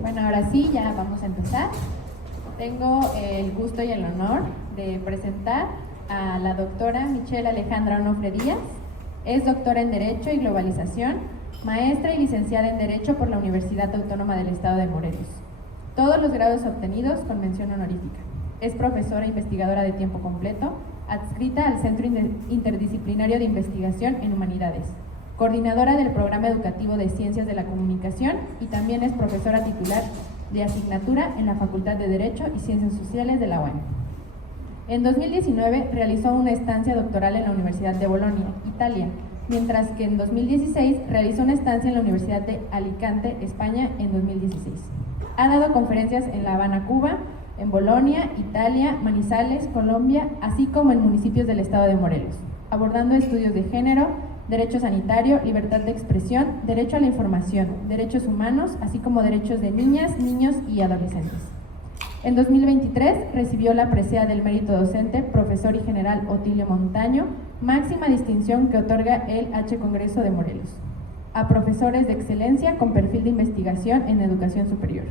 Bueno, ahora sí, ya vamos a empezar. Tengo el gusto y el honor de presentar a la doctora Michelle Alejandra Onofre Díaz. Es doctora en Derecho y Globalización, maestra y licenciada en Derecho por la Universidad Autónoma del Estado de Morelos. Todos los grados obtenidos con mención honorífica. Es profesora investigadora de tiempo completo, adscrita al Centro Interdisciplinario de Investigación en Humanidades, coordinadora del Programa Educativo de Ciencias de la Comunicación y también es profesora titular de asignatura en la Facultad de Derecho y Ciencias Sociales de la UAM. En 2019 realizó una estancia doctoral en la Universidad de Bolonia, Italia, mientras que en 2016 realizó una estancia en la Universidad de Alicante, España, en 2016. Ha dado conferencias en La Habana, Cuba, en Bolonia, Italia, Manizales, Colombia, así como en municipios del estado de Morelos, abordando estudios de género, derecho sanitario, libertad de expresión, derecho a la información, derechos humanos, así como derechos de niñas, niños y adolescentes. En 2023 recibió la presea del mérito docente profesor y general Otilio Montaño, máxima distinción que otorga el H. Congreso de Morelos, a profesores de excelencia con perfil de investigación en educación superior.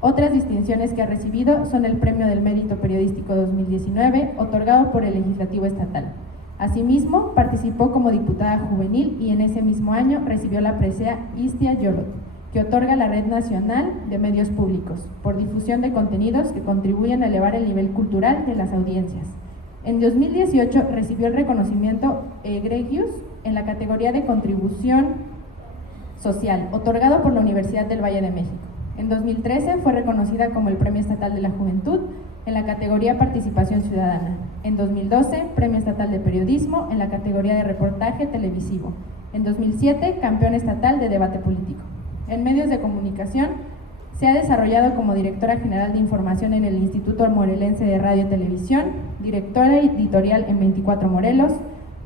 Otras distinciones que ha recibido son el Premio del Mérito Periodístico 2019, otorgado por el Legislativo Estatal. Asimismo, participó como diputada juvenil y en ese mismo año recibió la presea Istia Yolot, que otorga la Red Nacional de Medios Públicos, por difusión de contenidos que contribuyen a elevar el nivel cultural de las audiencias. En 2018 recibió el reconocimiento Egregius en la categoría de contribución social, otorgado por la Universidad del Valle de México. En 2013 fue reconocida como el Premio Estatal de la Juventud en la categoría Participación Ciudadana. En 2012, Premio Estatal de Periodismo en la categoría de Reportaje Televisivo. En 2007, Campeón Estatal de Debate Político. En medios de comunicación, se ha desarrollado como directora general de información en el Instituto Morelense de Radio y Televisión, directora editorial en 24 Morelos,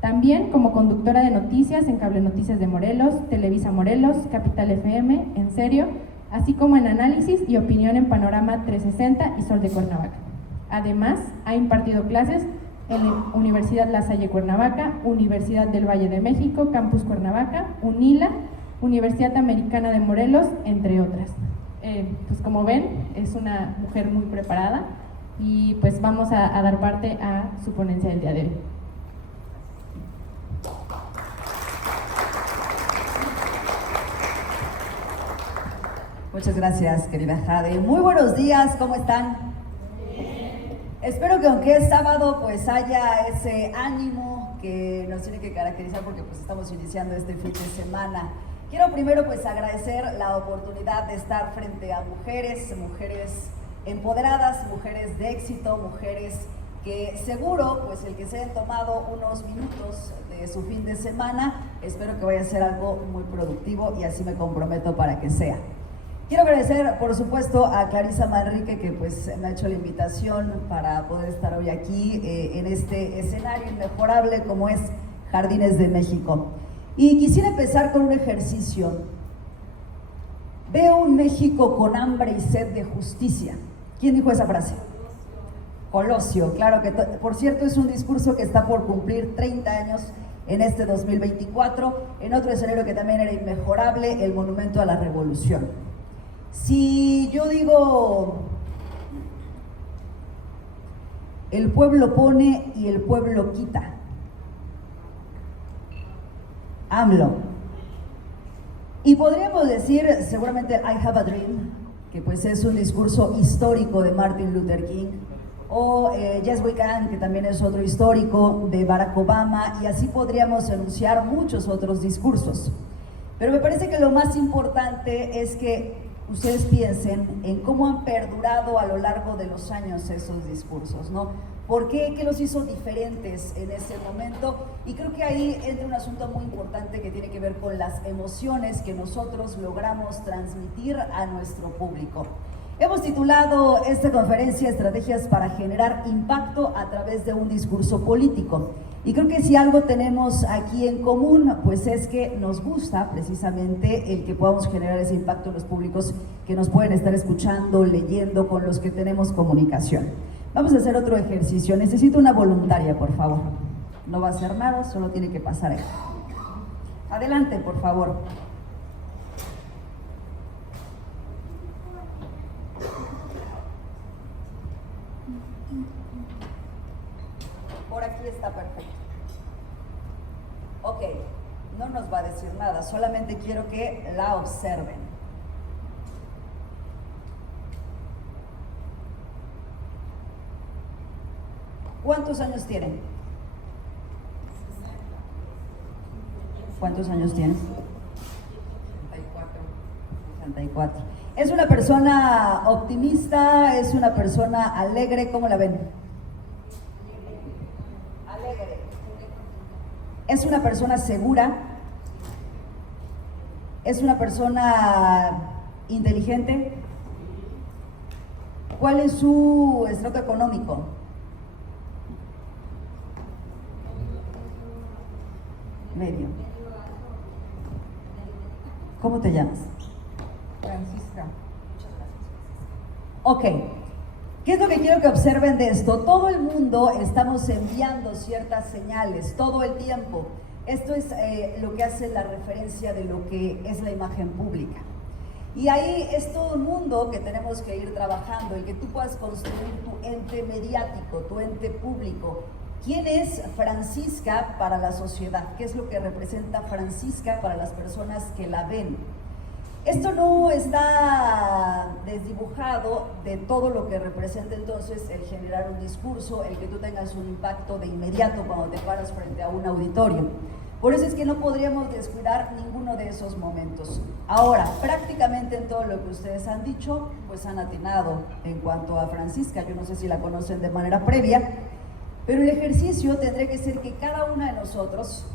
también como conductora de noticias en Cable Noticias de Morelos, Televisa Morelos, Capital FM, En Serio, así como en análisis y opinión en Panorama 360 y Sol de Cuernavaca. Además, ha impartido clases en la Universidad La Salle Cuernavaca, Universidad del Valle de México, Campus Cuernavaca, UNILA, Universidad Americana de Morelos, entre otras. Pues como ven, es una mujer muy preparada y pues vamos a dar parte a su ponencia del día de hoy. Muchas gracias, querida Jade. Muy buenos días, ¿cómo están? Bien. Espero que aunque es sábado, pues haya ese ánimo que nos tiene que caracterizar porque pues estamos iniciando este fin de semana. Quiero primero pues agradecer la oportunidad de estar frente a mujeres empoderadas, mujeres de éxito, mujeres que seguro pues el que se hayan tomado unos minutos de su fin de semana, espero que vaya a ser algo muy productivo y así me comprometo para que sea. Quiero agradecer, por supuesto, a Clarisa Manrique, que pues me ha hecho la invitación para poder estar hoy aquí en este escenario inmejorable como es Jardines de México. Y quisiera empezar con un ejercicio. Veo un México con hambre y sed de justicia. ¿Quién dijo esa frase? Colosio, claro que, por cierto, es un discurso que está por cumplir 30 años en este 2024, en otro escenario que también era inmejorable, el Monumento a la Revolución. Si yo digo, el pueblo pone y el pueblo quita, AMLO. Y podríamos decir, seguramente, I Have a Dream, que pues es un discurso histórico de Martin Luther King, o Yes We Can, que también es otro histórico de Barack Obama, y así podríamos enunciar muchos otros discursos. Pero me parece que lo más importante es que ustedes piensen en cómo han perdurado a lo largo de los años esos discursos, ¿no? ¿Por qué? ¿Qué los hizo diferentes en ese momento? Y creo que ahí entra un asunto muy importante que tiene que ver con las emociones que nosotros logramos transmitir a nuestro público. Hemos titulado esta conferencia Estrategias para generar impacto a través de un discurso político. Y creo que si algo tenemos aquí en común, pues es que nos gusta precisamente el que podamos generar ese impacto en los públicos que nos pueden estar escuchando, leyendo, con los que tenemos comunicación. Vamos a hacer otro ejercicio. Necesito una voluntaria, por favor. No va a hacer nada, solo tiene que pasar ahí. Adelante, por favor. está perfecto. Ok, no nos va a decir nada, solamente quiero que la observen. ¿Cuántos años tienen? ¿Cuántos años tienes? 64. ¿Es una persona optimista? ¿Es una persona alegre? ¿Cómo la ven? Alegre. ¿Es una persona segura? ¿Es una persona inteligente? ¿Cuál es su estrato económico? Medio. ¿Cómo te llamas? Francisca. Muchas gracias. Ok, ¿qué es lo que quiero que observen de esto? Todo el mundo estamos enviando ciertas señales todo el tiempo. Esto es lo que hace la referencia de lo que es la imagen pública. Y ahí es todo un mundo que tenemos que ir trabajando, el que tú puedas construir tu ente mediático, tu ente público. ¿Quién es Francisca para la sociedad? ¿Qué es lo que representa Francisca para las personas que la ven? Esto no está desdibujado de todo lo que representa entonces el generar un discurso, el que tú tengas un impacto de inmediato cuando te paras frente a un auditorio. Por eso es que no podríamos descuidar ninguno de esos momentos. Ahora, prácticamente en todo lo que ustedes han dicho, pues han atinado en cuanto a Francisca. Yo no sé si la conocen de manera previa, pero el ejercicio tendría que ser que cada una de nosotros,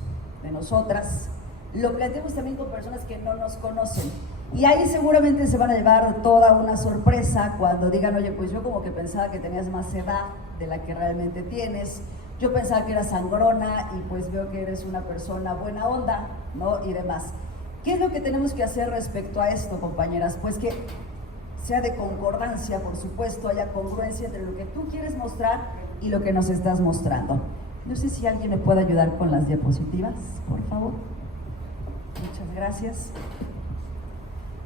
de nosotras, lo planteemos también con personas que no nos conocen. Y ahí seguramente se van a llevar toda una sorpresa cuando digan, oye, pues yo como que pensaba que tenías más edad de la que realmente tienes. Yo pensaba que eras sangrona y pues veo que eres una persona buena onda, ¿no? Y demás. ¿Qué es lo que tenemos que hacer respecto a esto, compañeras? Pues que sea de concordancia, por supuesto, haya congruencia entre lo que tú quieres mostrar y lo que nos estás mostrando. No sé si alguien me puede ayudar con las diapositivas, por favor. Muchas gracias.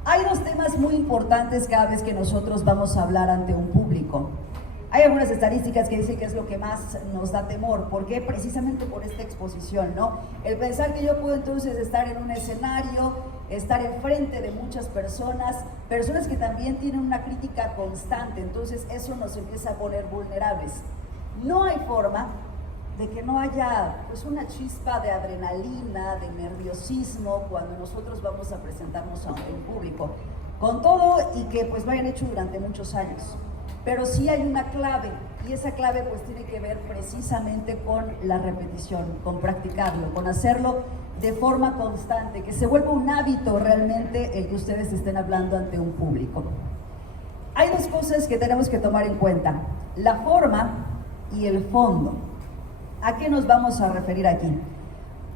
Hay dos temas muy importantes cada vez que nosotros vamos a hablar ante un público. Hay algunas estadísticas que dicen que es lo que más nos da temor. ¿Por qué? Precisamente por esta exposición, ¿no? El pensar que yo puedo entonces estar en un escenario, estar enfrente de muchas personas, personas que también tienen una crítica constante, entonces eso nos empieza a poner vulnerables. No hay forma de que no haya pues una chispa de adrenalina, de nerviosismo cuando nosotros vamos a presentarnos ante un público, con todo y que pues lo hayan hecho durante muchos años. Pero sí hay una clave, y esa clave pues tiene que ver precisamente con la repetición, con practicarlo, con hacerlo de forma constante, que se vuelva un hábito realmente el que ustedes estén hablando ante un público. Hay dos cosas que tenemos que tomar en cuenta: la forma y el fondo. ¿A qué nos vamos a referir aquí?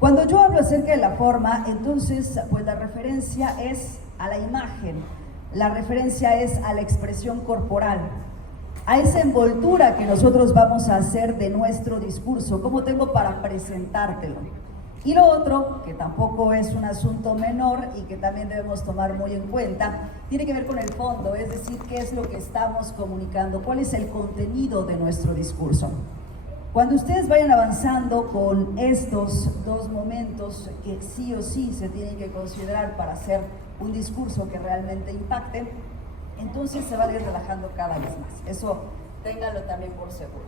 Cuando yo hablo acerca de la forma, entonces pues la referencia es a la imagen, la referencia es a la expresión corporal, a esa envoltura que nosotros vamos a hacer de nuestro discurso, cómo tengo para presentártelo. Y lo otro, que tampoco es un asunto menor y que también debemos tomar muy en cuenta, tiene que ver con el fondo, es decir, qué es lo que estamos comunicando, cuál es el contenido de nuestro discurso. Cuando ustedes vayan avanzando con estos dos momentos que sí o sí se tienen que considerar para hacer un discurso que realmente impacte, entonces se va a ir relajando cada vez más. Eso ténganlo también por seguro.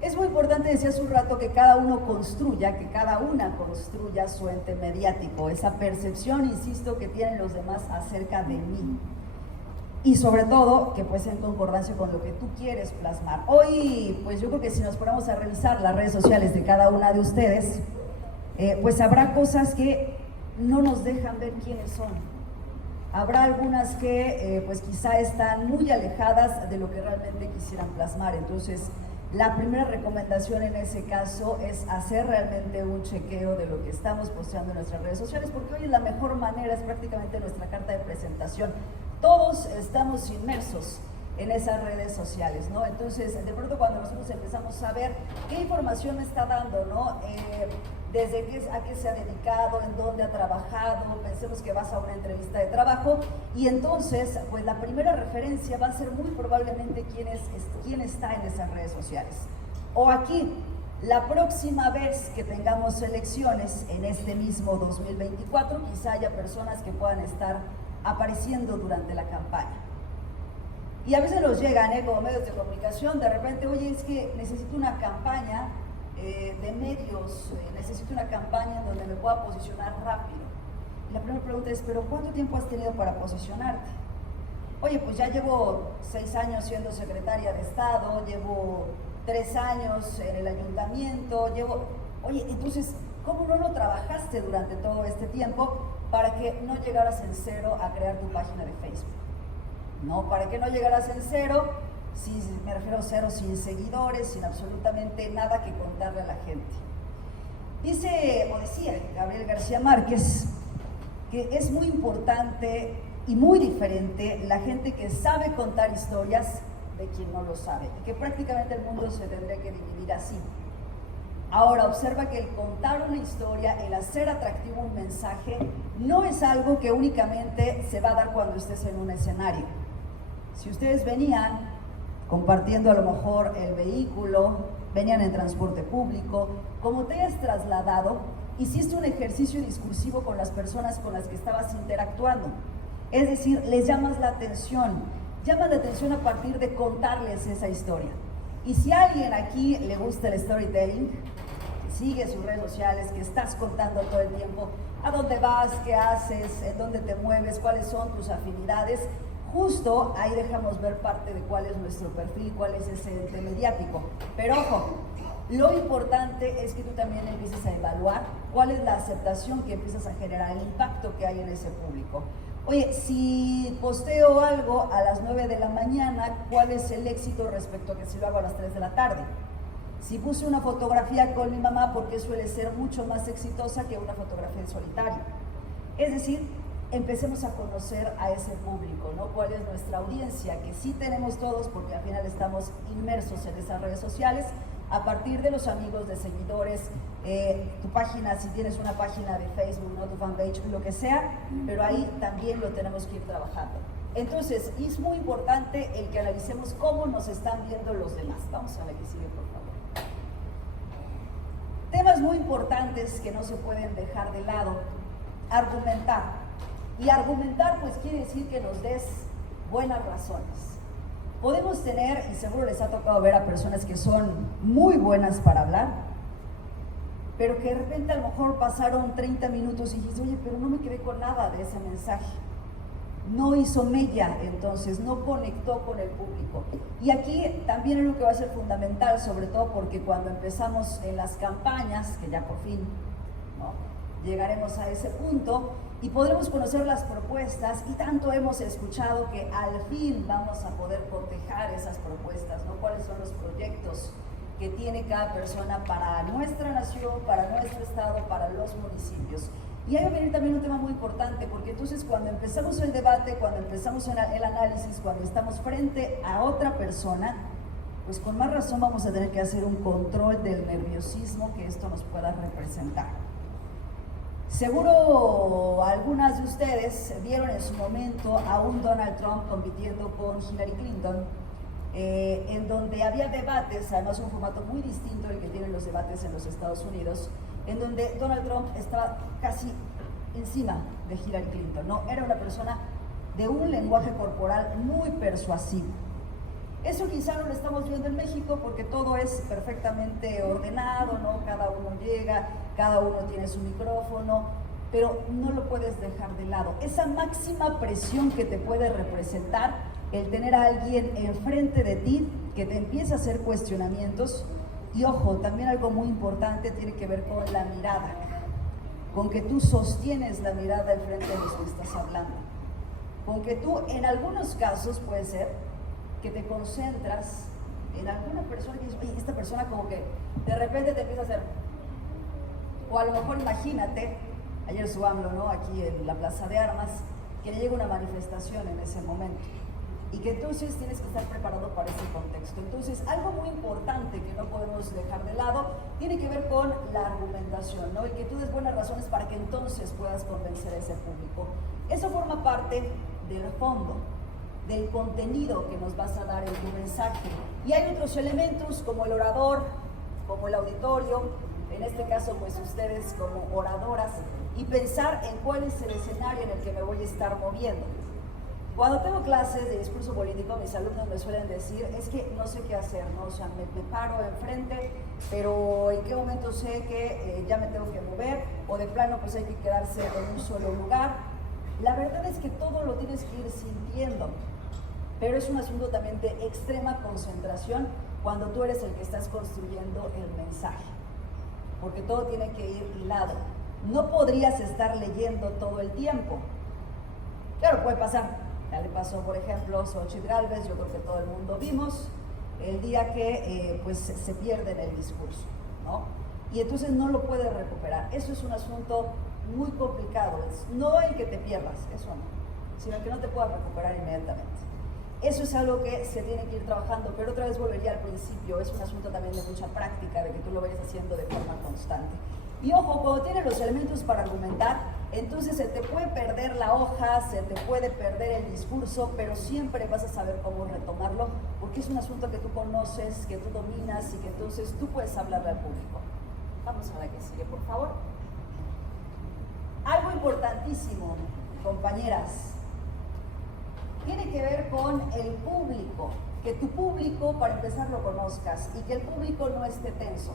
Es muy importante, decía hace un rato, que cada uno construya, que cada una construya su ente mediático, esa percepción, insisto, que tienen los demás acerca de mí. Y sobre todo, que pues en concordancia con lo que tú quieres plasmar. Hoy, pues yo creo que si nos ponemos a revisar las redes sociales de cada una de ustedes, pues habrá cosas que no nos dejan ver quiénes son. Habrá algunas que pues quizá están muy alejadas de lo que realmente quisieran plasmar. Entonces, la primera recomendación en ese caso es hacer realmente un chequeo de lo que estamos posteando en nuestras redes sociales, porque hoy es la mejor manera, es prácticamente nuestra carta de presentación. Todos estamos inmersos en esas redes sociales, ¿no? Entonces, de pronto cuando nosotros empezamos a ver qué información me está dando, ¿no? Desde a qué se ha dedicado, en dónde ha trabajado, pensemos que vas a una entrevista de trabajo y entonces, pues la primera referencia va a ser muy probablemente quién está en esas redes sociales. O aquí, la próxima vez que tengamos elecciones en este mismo 2024, quizá haya personas que puedan estar apareciendo durante la campaña. Y a veces nos llegan como medios de comunicación, de repente, oye, es que necesito una campaña de medios, necesito una campaña en donde me pueda posicionar rápido. Y la primera pregunta es, ¿pero cuánto tiempo has tenido para posicionarte? Oye, pues ya llevo 6 años siendo secretaria de Estado, llevo 3 años en el ayuntamiento, Oye, entonces, ¿cómo no lo trabajaste durante todo este tiempo para que no llegaras en cero a crear tu página de Facebook? No, para que no llegaras en cero, me refiero a cero sin seguidores, sin absolutamente nada que contarle a la gente. Decía Gabriel García Márquez que es muy importante y muy diferente la gente que sabe contar historias de quien no lo sabe, y que prácticamente el mundo se tendría que dividir así. Ahora, observa que el contar una historia, el hacer atractivo un mensaje, no es algo que únicamente se va a dar cuando estés en un escenario. Si ustedes venían compartiendo a lo mejor el vehículo, venían en transporte público, como te hayas trasladado, hiciste un ejercicio discursivo con las personas con las que estabas interactuando. Es decir, les llamas la atención a partir de contarles esa historia. Y si a alguien aquí le gusta el storytelling, que sigue sus redes sociales, que estás contando todo el tiempo a dónde vas, qué haces, en dónde te mueves, cuáles son tus afinidades, justo ahí dejamos ver parte de cuál es nuestro perfil, cuál es ese ente mediático. Pero ojo, lo importante es que tú también empieces a evaluar cuál es la aceptación que empiezas a generar, el impacto que hay en ese público. Oye, si posteo algo a las 9 de la mañana, ¿cuál es el éxito respecto a que si lo hago a las 3 de la tarde? Si puse una fotografía con mi mamá, ¿por qué suele ser mucho más exitosa que una fotografía en solitario? Es decir, empecemos a conocer a ese público, ¿no? ¿Cuál es nuestra audiencia? Que sí tenemos todos, porque al final estamos inmersos en esas redes sociales, a partir de los amigos, de seguidores, tu página, si tienes una página de Facebook, ¿no? Tu fanpage, lo que sea, pero ahí también lo tenemos que ir trabajando. Entonces, es muy importante el que analicemos cómo nos están viendo los demás. Vamos a la que sigue, por favor. Temas muy importantes que no se pueden dejar de lado. Argumentar. Y argumentar, pues, quiere decir que nos des buenas razones. Podemos tener, y seguro les ha tocado ver a personas que son muy buenas para hablar, pero que de repente a lo mejor pasaron 30 minutos y dices, oye, pero no me quedé con nada de ese mensaje. No hizo mella, entonces, no conectó con el público. Y aquí también es lo que va a ser fundamental, sobre todo porque cuando empezamos en las campañas, que ya por fin, ¿no?, llegaremos a ese punto, y podremos conocer las propuestas, y tanto hemos escuchado que al fin vamos a poder cotejar esas propuestas, ¿no? ¿Cuáles son los proyectos que tiene cada persona para nuestra nación, para nuestro estado, para los municipios? Y ahí va a venir también un tema muy importante, porque entonces cuando empezamos el debate, cuando empezamos el análisis, cuando estamos frente a otra persona, pues con más razón vamos a tener que hacer un control del nerviosismo que esto nos pueda representar. Seguro algunas de ustedes vieron en su momento a un Donald Trump compitiendo con Hillary Clinton, en donde había debates, además un formato muy distinto al que tienen los debates en los Estados Unidos, en donde Donald Trump estaba casi encima de Hillary Clinton, ¿no? Era una persona de un lenguaje corporal muy persuasivo. Eso quizá no lo estamos viendo en México porque todo es perfectamente ordenado, ¿no? Cada uno llega, cada uno tiene su micrófono, pero no lo puedes dejar de lado. Esa máxima presión que te puede representar el tener a alguien enfrente de ti que te empieza a hacer cuestionamientos. Y ojo, también algo muy importante tiene que ver con la mirada, con que tú sostienes la mirada al frente de los que estás hablando, con que tú en algunos casos puede ser que te concentras en alguna persona y dices, oye, esta persona como que de repente te empieza a hacer, o a lo mejor imagínate, ayer su AMLO, ¿no?, aquí en la Plaza de Armas, que le llega una manifestación en ese momento, y que entonces tienes que estar preparado para ese contexto. Entonces, algo muy importante que no podemos dejar de lado tiene que ver con la argumentación, ¿no?, y que tú des buenas razones para que entonces puedas convencer a ese público. Eso forma parte del fondo. del contenido que nos vas a dar en tu mensaje. Y hay otros elementos como el orador, como el auditorio, en este caso pues ustedes como oradoras, y pensar en cuál es el escenario en el que me voy a estar moviendo. Cuando tengo clases de discurso político, mis alumnos me suelen decir, es que no sé qué hacer, ¿no? O sea, me paro enfrente, pero en qué momento sé que ya me tengo que mover, o de plano pues hay que quedarse en un solo lugar. La verdad es que todo lo tienes que ir sintiendo, pero es un asunto también de extrema concentración cuando tú eres el que estás construyendo el mensaje, porque todo tiene que ir hilado. No podrías estar leyendo todo el tiempo. Claro, puede pasar. Ya le pasó, por ejemplo, Xochitl Gálvez, yo creo que todo el mundo vimos, el día que pues se pierde en el discurso, ¿no? Y entonces no lo puedes recuperar. Eso es un asunto muy complicado, no el que te pierdas, eso no, sino el que no te puedas recuperar inmediatamente. Eso es algo que se tiene que ir trabajando, pero otra vez volvería al principio, es un asunto también de mucha práctica, de que tú lo vayas haciendo de forma constante. Y ojo, cuando tienes los elementos para argumentar, entonces se te puede perder la hoja, se te puede perder el discurso, pero siempre vas a saber cómo retomarlo, porque es un asunto que tú conoces, que tú dominas y que entonces tú puedes hablarle al público. Vamos a la que sigue, por favor. Algo importantísimo, compañeras, tiene que ver con el público, que tu público, para empezar, lo conozcas y que el público no esté tenso.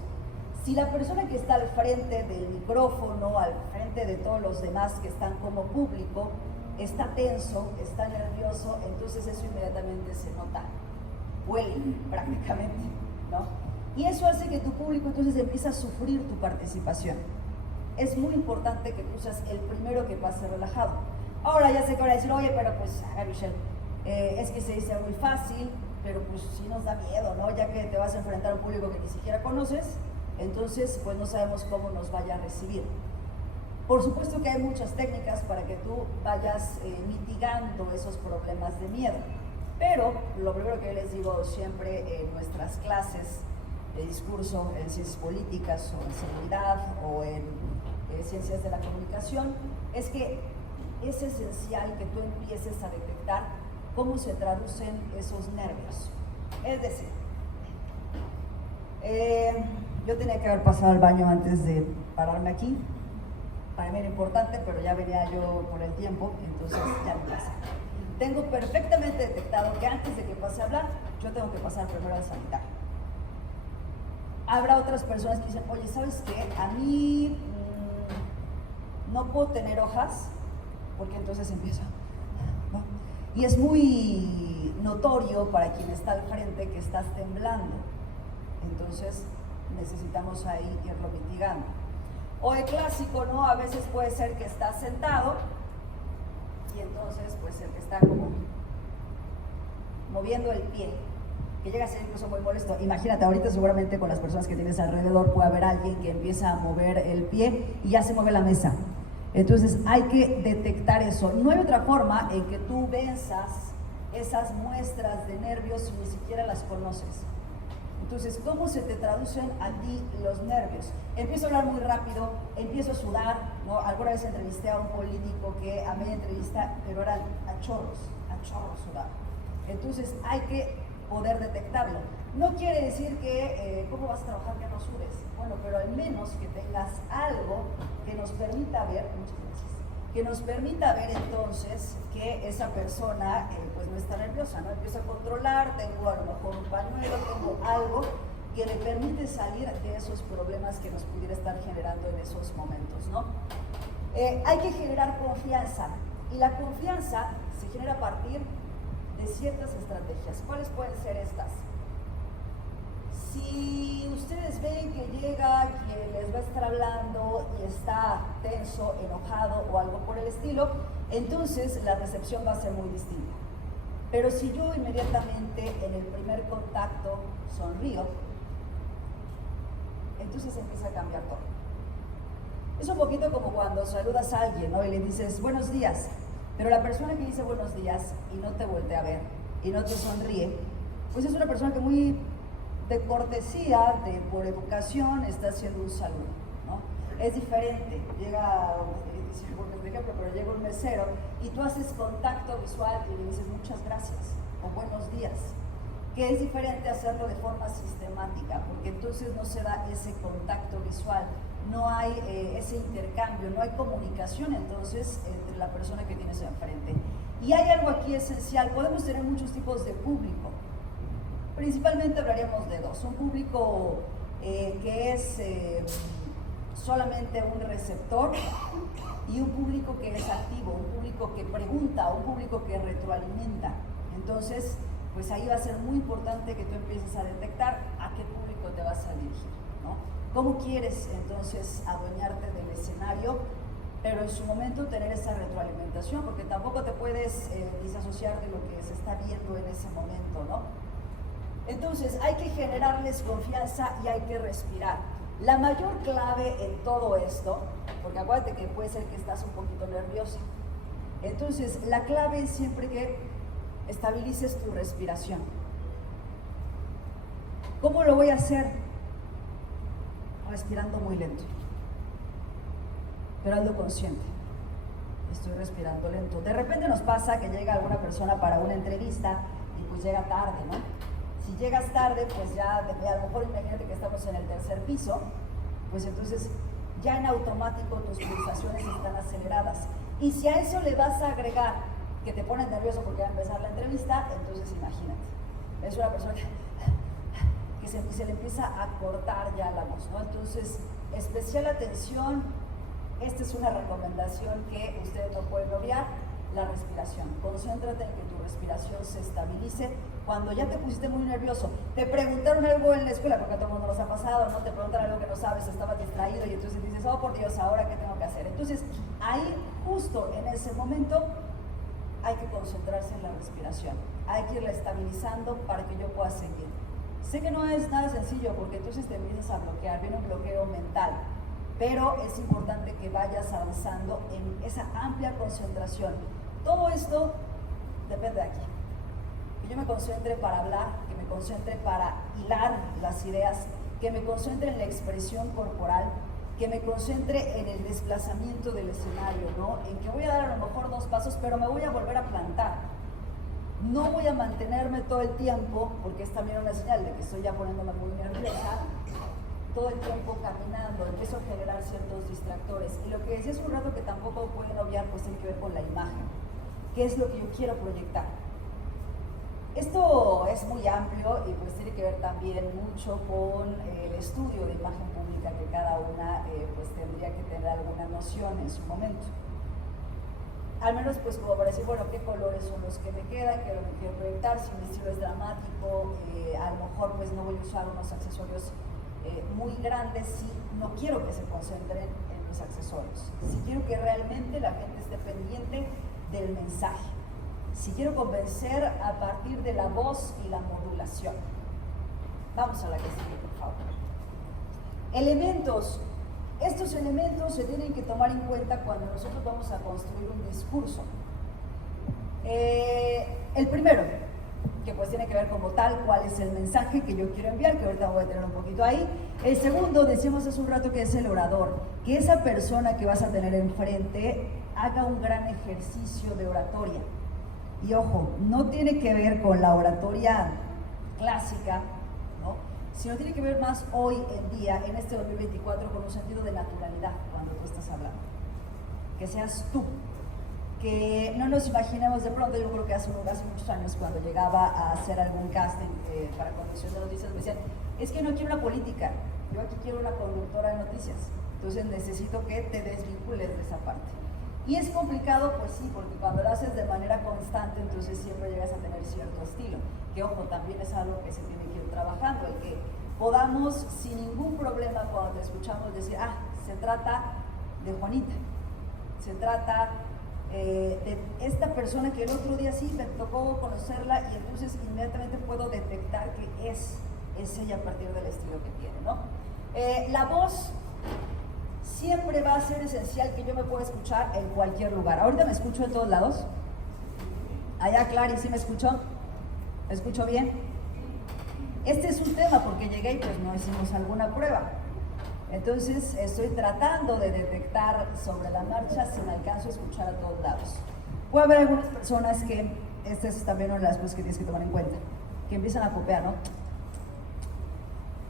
Si la persona que está al frente del micrófono, al frente de todos los demás que están como público, está tenso, está nervioso, entonces eso inmediatamente se nota, huele prácticamente, ¿no? Y eso hace que tu público entonces empiece a sufrir tu participación. Es muy importante que tú seas el primero que pase relajado. Ahora ya sé que van a decir, oye, pero pues, Michelle, es que se dice muy fácil, pero pues sí nos da miedo, ¿no? Ya que te vas a enfrentar a un público que ni siquiera conoces, entonces pues no sabemos cómo nos vaya a recibir. Por supuesto que hay muchas técnicas para que tú vayas mitigando esos problemas de miedo, pero lo primero que yo les digo siempre en nuestras clases de discurso en ciencias políticas o en seguridad o en ciencias de la comunicación es que es esencial que tú empieces a detectar cómo se traducen esos nervios. Es decir, yo tenía que haber pasado al baño antes de pararme aquí. Para mí era importante, pero ya venía yo por el tiempo, entonces ya me pasé. Tengo perfectamente detectado que antes de que pase a hablar, yo tengo que pasar primero al sanitario. Habrá otras personas que dicen, oye, ¿sabes qué? A mí no puedo tener hojas, porque entonces empiezo, ¿no? Y es muy notorio para quien está al frente que estás temblando. Entonces necesitamos ahí irlo mitigando. O el clásico, ¿no? A veces puede ser que estás sentado y entonces pues el que está como moviendo el pie, que llega a ser incluso muy molesto. Imagínate, ahorita seguramente con las personas que tienes alrededor puede haber alguien que empieza a mover el pie y ya se mueve la mesa. Entonces hay que detectar eso. No hay otra forma en que tú venzas esas muestras de nervios si ni siquiera las conoces. Entonces, ¿cómo se te traducen a ti los nervios? Empiezo a hablar muy rápido, empiezo a sudar, ¿no? Alguna vez entrevisté a un político que a media entrevista, pero eran a chorros sudar. Entonces, hay que poder detectarlo. No quiere decir que, ¿cómo vas a trabajar que no sudes? Bueno, pero al menos que tengas algo que nos permita ver, que nos permita ver entonces que esa persona pues no está nerviosa, ¿no? Empieza a controlar, tengo a lo mejor un pañuelo, tengo algo que le permite salir de esos problemas que nos pudiera estar generando en esos momentos, ¿no? Hay que generar confianza, y la confianza se genera a partir de ciertas estrategias. ¿Cuáles pueden ser estas? Si ustedes ven que llega quien les va a estar hablando y está tenso, enojado o algo por el estilo, entonces la recepción va a ser muy distinta. Pero si yo inmediatamente en el primer contacto sonrío, entonces empieza a cambiar todo. Es un poquito como cuando saludas a alguien, ¿no? Y le dices buenos días, pero la persona que dice buenos días y no te voltea a ver y no te sonríe, pues es una persona que muy de cortesía, por educación, está haciendo un saludo, ¿no? Es diferente, llega, ejemplo, pero llega un mesero y tú haces contacto visual y le dices muchas gracias o buenos días, que es diferente hacerlo de forma sistemática, porque entonces no se da ese contacto visual, no hay ese intercambio, no hay comunicación entonces entre la persona que tienes enfrente. Y hay algo aquí esencial, podemos tener muchos tipos de público, principalmente hablaríamos de dos, un público que es solamente un receptor y un público que es activo, un público que pregunta, un público que retroalimenta. Entonces, pues ahí va a ser muy importante que tú empieces a detectar a qué público te vas a dirigir, ¿no? ¿Cómo quieres entonces adueñarte del escenario, pero en su momento tener esa retroalimentación? Porque tampoco te puedes disasociar de lo que se está viendo en ese momento, ¿no? Entonces, hay que generarles confianza y hay que respirar. La mayor clave en todo esto, porque acuérdate que puede ser que estás un poquito nervioso, entonces la clave es siempre que estabilices tu respiración. ¿Cómo lo voy a hacer? Respirando muy lento, pero hazlo consciente. Estoy respirando lento. De repente nos pasa que llega alguna persona para una entrevista y pues llega tarde, ¿no? Si llegas tarde, pues ya, a lo mejor imagínate que estamos en el tercer piso, pues entonces ya en automático tus pulsaciones están aceleradas. Y si a eso le vas a agregar que te pones nervioso porque va a empezar la entrevista, entonces imagínate, es una persona que se le empieza a cortar ya la voz, ¿no? Entonces, especial atención, esta es una recomendación que ustedes no pueden obviar, la respiración. Concéntrate en que tu respiración se estabilice. Cuando ya te pusiste muy nervioso, te preguntaron algo en la escuela, porque a todo el mundo nos ha pasado, ¿no? Te preguntan algo que no sabes, estabas distraído y entonces dices, oh por Dios, ¿ahora qué tengo que hacer? Entonces, ahí, justo en ese momento, hay que concentrarse en la respiración. Hay que irla estabilizando para que yo pueda seguir. Sé que no es nada sencillo, porque entonces te empiezas a bloquear, viene un bloqueo mental, pero es importante que vayas avanzando en esa amplia concentración. Todo esto depende de aquí. Que yo me concentre para hablar, que me concentre para hilar las ideas, que me concentre en la expresión corporal, que me concentre en el desplazamiento del escenario, ¿no? En que voy a dar a lo mejor 2 pasos, pero me voy a volver a plantar. No voy a mantenerme todo el tiempo, porque es también una señal de que estoy ya poniéndome muy nerviosa, todo el tiempo caminando, empiezo a generar ciertos distractores. Y lo que decía hace un rato que tampoco pueden obviar, pues tiene que ver con la imagen. ¿Qué es lo que yo quiero proyectar? Esto es muy amplio y pues tiene que ver también mucho con el estudio de imagen pública que cada una pues tendría que tener alguna noción en su momento. Al menos pues como para decir, bueno, qué colores son los que me quedan, qué es lo que quiero proyectar, si mi estilo es dramático, a lo mejor pues no voy a usar unos accesorios muy grandes si no quiero que se concentren en los accesorios, si quiero que realmente la gente esté pendiente del mensaje, si quiero convencer a partir de la voz y la modulación. Vamos a la que sigue, por favor. Elementos. Estos elementos se tienen que tomar en cuenta cuando nosotros vamos a construir un discurso. El primero, que pues tiene que ver como tal cuál es el mensaje que yo quiero enviar, que ahorita voy a tener un poquito ahí. El segundo, decíamos hace un rato que es el orador, que esa persona que vas a tener enfrente haga un gran ejercicio de oratoria. Y ojo, no tiene que ver con la oratoria clásica, ¿no? Sino tiene que ver más hoy en día, en este 2024, con un sentido de naturalidad cuando tú estás hablando. Que seas tú. Que no nos imaginemos de pronto, yo creo que hace muchos años cuando llegaba a hacer algún casting para conducción de noticias me decían, es que no quiero una política, yo aquí quiero una conductora de noticias, entonces necesito que te desvincules de esa parte. Y es complicado, pues sí, porque cuando lo haces de manera constante, entonces siempre llegas a tener cierto estilo, que ojo, también es algo que se tiene que ir trabajando, el que podamos sin ningún problema cuando te escuchamos decir, se trata de Juanita, se trata de esta persona que el otro día sí me tocó conocerla y entonces inmediatamente puedo detectar que es ella a partir del estilo que tiene, ¿no? La voz siempre va a ser esencial que yo me pueda escuchar en cualquier lugar. Ahorita me escucho en todos lados. Allá, Clary, ¿sí me escuchó? ¿Me escucho bien? Este es un tema porque llegué y pues no hicimos alguna prueba. Entonces estoy tratando de detectar sobre la marcha si me alcanzo a escuchar a todos lados. Puede haber algunas personas que, esta es también una de las cosas que tienes que tomar en cuenta, que empiezan a copiar, ¿no?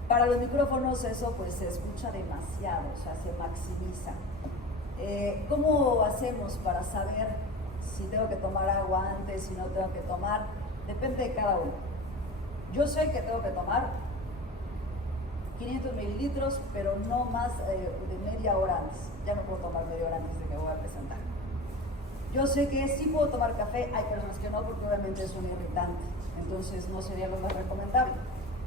Para los micrófonos eso pues se escucha demasiado, o sea, se maximiza. ¿Cómo hacemos para saber si tengo que tomar agua antes, si no tengo que tomar? Depende de cada uno. Yo sé que tengo que tomar 500 mililitros, pero no más de media hora antes. Ya no puedo tomar media hora antes de que me voy a presentar. Yo sé que sí puedo tomar café, hay personas que no, porque obviamente es un irritante, entonces no sería lo más recomendable.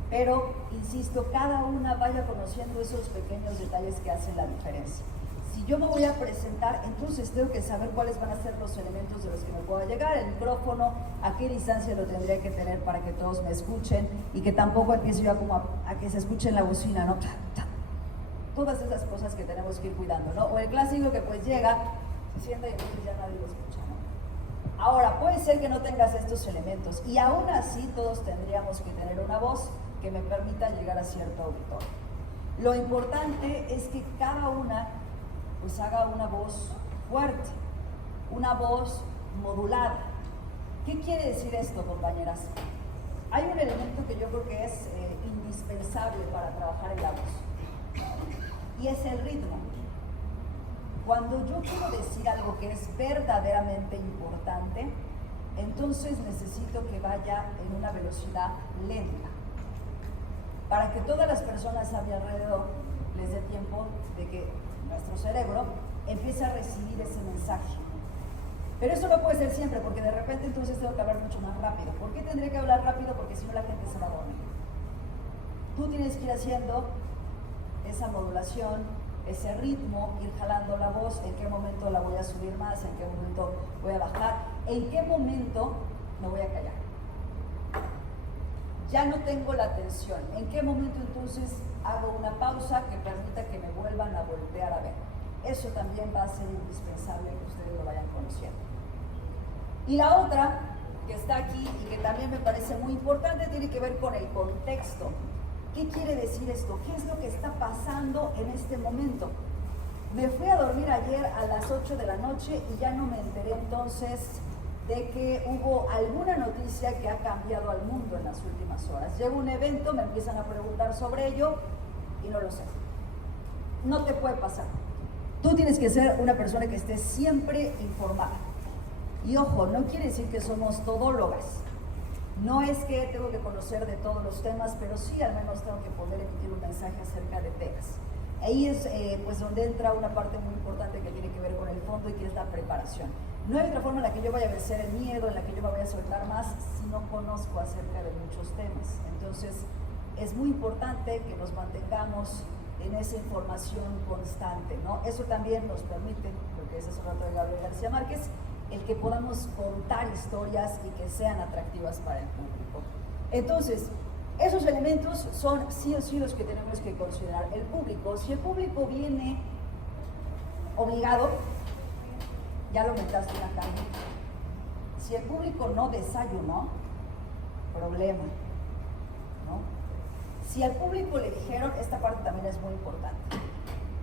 Pero, insisto, cada una vaya conociendo esos pequeños detalles que hacen la diferencia. Si yo me voy a presentar, entonces tengo que saber cuáles van a ser los elementos de los que me pueda llegar, el micrófono, a qué distancia lo tendría que tener para que todos me escuchen y que tampoco empiece yo como a que se escuche en la bocina, ¿no? Todas esas cosas que tenemos que ir cuidando, ¿no? O el clásico que pues llega, se sienta y entonces ya nadie lo escucha, ¿no? Ahora, puede ser que no tengas estos elementos y aún así todos tendríamos que tener una voz que me permita llegar a cierto auditorio. Lo importante es que cada una pues haga una voz fuerte, una voz modulada. ¿Qué quiere decir esto, compañeras? Hay un elemento que yo creo que es indispensable para trabajar en la voz y es el ritmo. Cuando yo quiero decir algo que es verdaderamente importante, entonces necesito que vaya en una velocidad lenta, para que todas las personas a mi alrededor les dé tiempo de que nuestro cerebro empiece a recibir ese mensaje. Pero eso no puede ser siempre, porque de repente entonces tengo que hablar mucho más rápido. ¿Por qué tendré que hablar rápido? Porque si no la gente se va a dormir. Tú tienes que ir haciendo esa modulación, ese ritmo, ir jalando la voz, en qué momento la voy a subir más, en qué momento voy a bajar, en qué momento me voy a callar. Ya no tengo la atención. ¿En qué momento entonces hago una pausa que permita que me vuelvan a voltear a ver? Eso también va a ser indispensable que ustedes lo vayan conociendo. Y la otra, que está aquí y que también me parece muy importante, tiene que ver con el contexto. ¿Qué quiere decir esto? ¿Qué es lo que está pasando en este momento? Me fui a dormir ayer a las 8 de la noche y ya no me enteré entonces de que hubo alguna noticia que ha cambiado al mundo en las últimas horas. Llega un evento, me empiezan a preguntar sobre ello y no lo sé. No te puede pasar. Tú tienes que ser una persona que esté siempre informada. Y ojo, no quiere decir que somos todólogas. No es que tengo que conocer de todos los temas, pero sí al menos tengo que poder emitir un mensaje acerca de temas. Ahí es pues donde entra una parte muy importante que tiene que ver con el fondo y que es la preparación. No hay otra forma en la que yo vaya a vencer el miedo, en la que yo me vaya a soltar más, si no conozco acerca de muchos temas. Entonces, es muy importante que nos mantengamos en esa información constante, ¿no? Eso también nos permite, porque ese es un rato de Gabriel García Márquez, el que podamos contar historias y que sean atractivas para el público. Entonces, esos elementos son sí o sí los que tenemos que considerar. El público, si el público viene obligado, ya lo metaste en la calle. Si el público no desayunó, problema, ¿no? Si al público le dijeron, esta parte también es muy importante,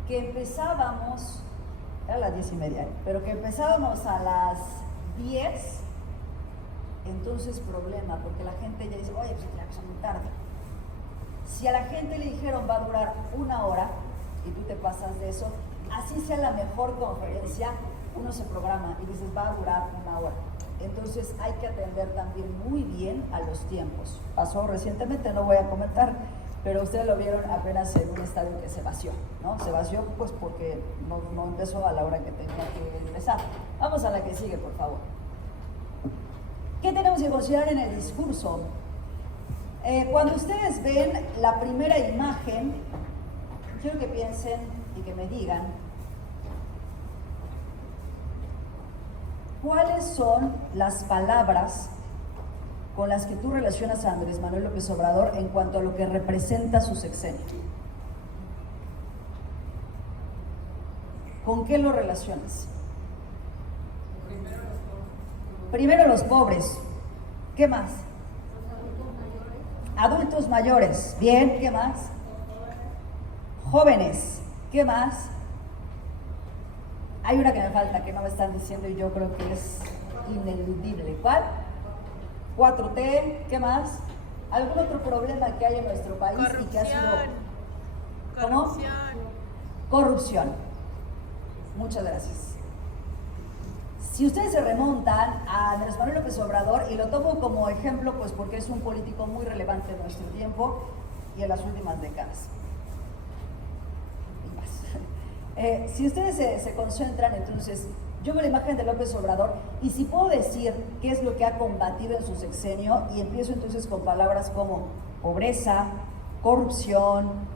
que empezábamos, era a las 10:30, pero que empezábamos a las 10, entonces problema, porque la gente ya dice, oye, pues ya empezó muy tarde. Si a la gente le dijeron va a durar 1 hora y tú te pasas de eso, así sea la mejor conferencia, uno se programa y dices va a durar 1 hora. Entonces hay que atender también muy bien a los tiempos. Pasó recientemente, no voy a comentar, pero ustedes lo vieron apenas en un estadio que se vació, ¿no? Se vació pues porque no empezó a la hora que tenía que empezar. Vamos a la que sigue, por favor. ¿Qué tenemos que considerar en el discurso? Cuando ustedes ven la primera imagen, quiero que piensen y que me digan cuáles son las palabras con las que tú relacionas a Andrés Manuel López Obrador en cuanto a lo que representa su sexenio. ¿Con qué lo relacionas? Primero los pobres. ¿Qué más? Adultos mayores. Bien, ¿qué más? Jóvenes, ¿qué más? Hay una que me falta, que no me están diciendo y yo creo que es ineludible. ¿Cuál? 4T, ¿qué más? ¿Algún otro problema que hay en nuestro país? Corrupción. Y que ha sido... ¿Cómo? Corrupción. Corrupción. Muchas gracias. Si ustedes se remontan a Andrés Manuel López Obrador, y lo tomo como ejemplo pues porque es un político muy relevante en nuestro tiempo y en las últimas décadas. Y más. Si ustedes se concentran, entonces, yo veo la imagen de López Obrador y si puedo decir qué es lo que ha combatido en su sexenio, y empiezo entonces con palabras como pobreza, corrupción,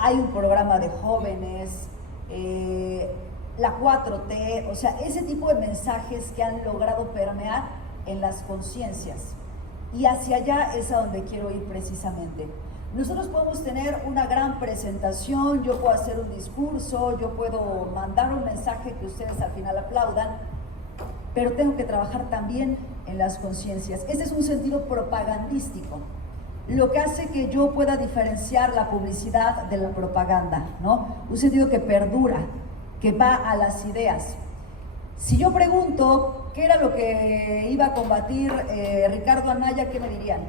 hay un programa de jóvenes, la 4T, o sea, ese tipo de mensajes que han logrado permear en las conciencias. Y hacia allá es a donde quiero ir precisamente. Nosotros podemos tener una gran presentación, yo puedo hacer un discurso, yo puedo mandar un mensaje que ustedes al final aplaudan, pero tengo que trabajar también en las conciencias. Ese es un sentido propagandístico, lo que hace que yo pueda diferenciar la publicidad de la propaganda, ¿no? Un sentido que perdura, que va a las ideas. Si yo pregunto qué era lo que iba a combatir Ricardo Anaya, ¿qué me dirían?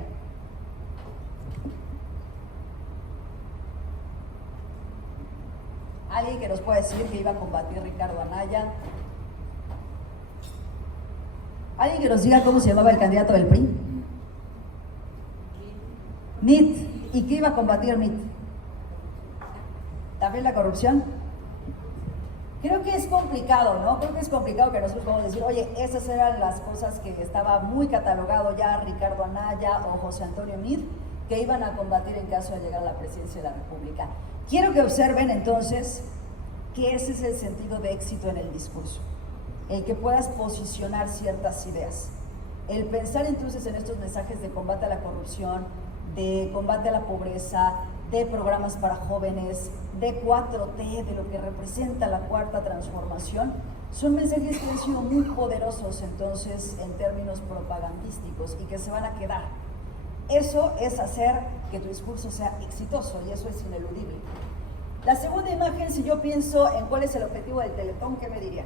¿Alguien que nos pueda decir que iba a combatir Ricardo Anaya? ¿Alguien que nos diga cómo se llamaba el candidato del PRI? MIT. ¿Y qué iba a combatir MIT? ¿También la corrupción? Creo que es complicado, ¿no? Creo que es complicado que nosotros podamos decir, oye, esas eran las cosas que estaba muy catalogado ya Ricardo Anaya o José Antonio Meade, que iban a combatir en caso de llegar a la presidencia de la República. Quiero que observen entonces que ese es el sentido de éxito en el discurso, el que puedas posicionar ciertas ideas, el pensar entonces en estos mensajes de combate a la corrupción, de combate a la pobreza, de programas para jóvenes, de 4T, de lo que representa la cuarta transformación, son mensajes que han sido muy poderosos entonces en términos propagandísticos y que se van a quedar. Eso es hacer que tu discurso sea exitoso y eso es ineludible. La segunda imagen, si yo pienso en cuál es el objetivo del Teletón, ¿qué me dirían?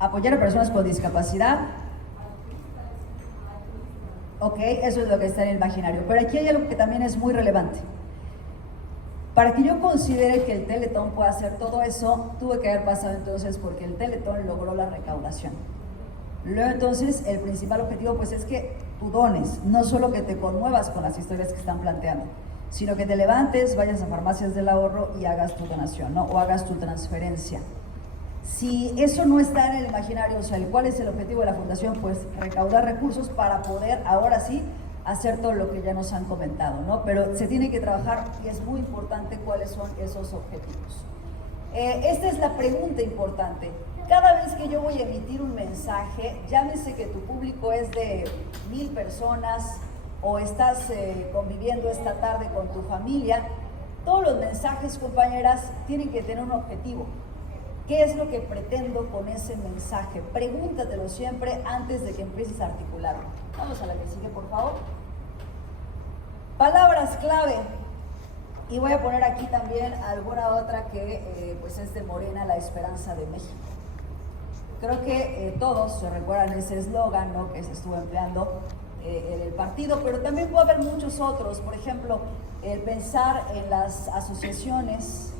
Apoyar a personas con discapacidad. Ok, eso es lo que está en el imaginario. Pero aquí hay algo que también es muy relevante. Para que yo considere que el Teletón pueda hacer todo eso, tuve que haber pasado entonces porque el Teletón logró la recaudación. Luego entonces el principal objetivo pues es que tú dones, no solo que te conmuevas con las historias que están planteando, sino que te levantes, vayas a Farmacias del Ahorro y hagas tu donación, ¿no? O hagas tu transferencia. Si eso no está en el imaginario, o sea, ¿cuál es el objetivo de la fundación? Pues recaudar recursos para poder, ahora sí, hacer todo lo que ya nos han comentado, ¿no? Pero se tiene que trabajar y es muy importante cuáles son esos objetivos. Esta es la pregunta importante. Cada vez que yo voy a emitir un mensaje, llámese que tu público es de 1000 personas o estás conviviendo esta tarde con tu familia, todos los mensajes, compañeras, tienen que tener un objetivo. ¿Qué es lo que pretendo con ese mensaje? Pregúntatelo siempre antes de que empieces a articularlo. Vamos a la que sigue, por favor. Palabras clave. Y voy a poner aquí también alguna otra que pues es de Morena, la esperanza de México. Creo que todos se recuerdan ese eslogan, ¿no?, que se estuvo empleando en el partido, pero también puede haber muchos otros. Por ejemplo, el pensar en las asociaciones,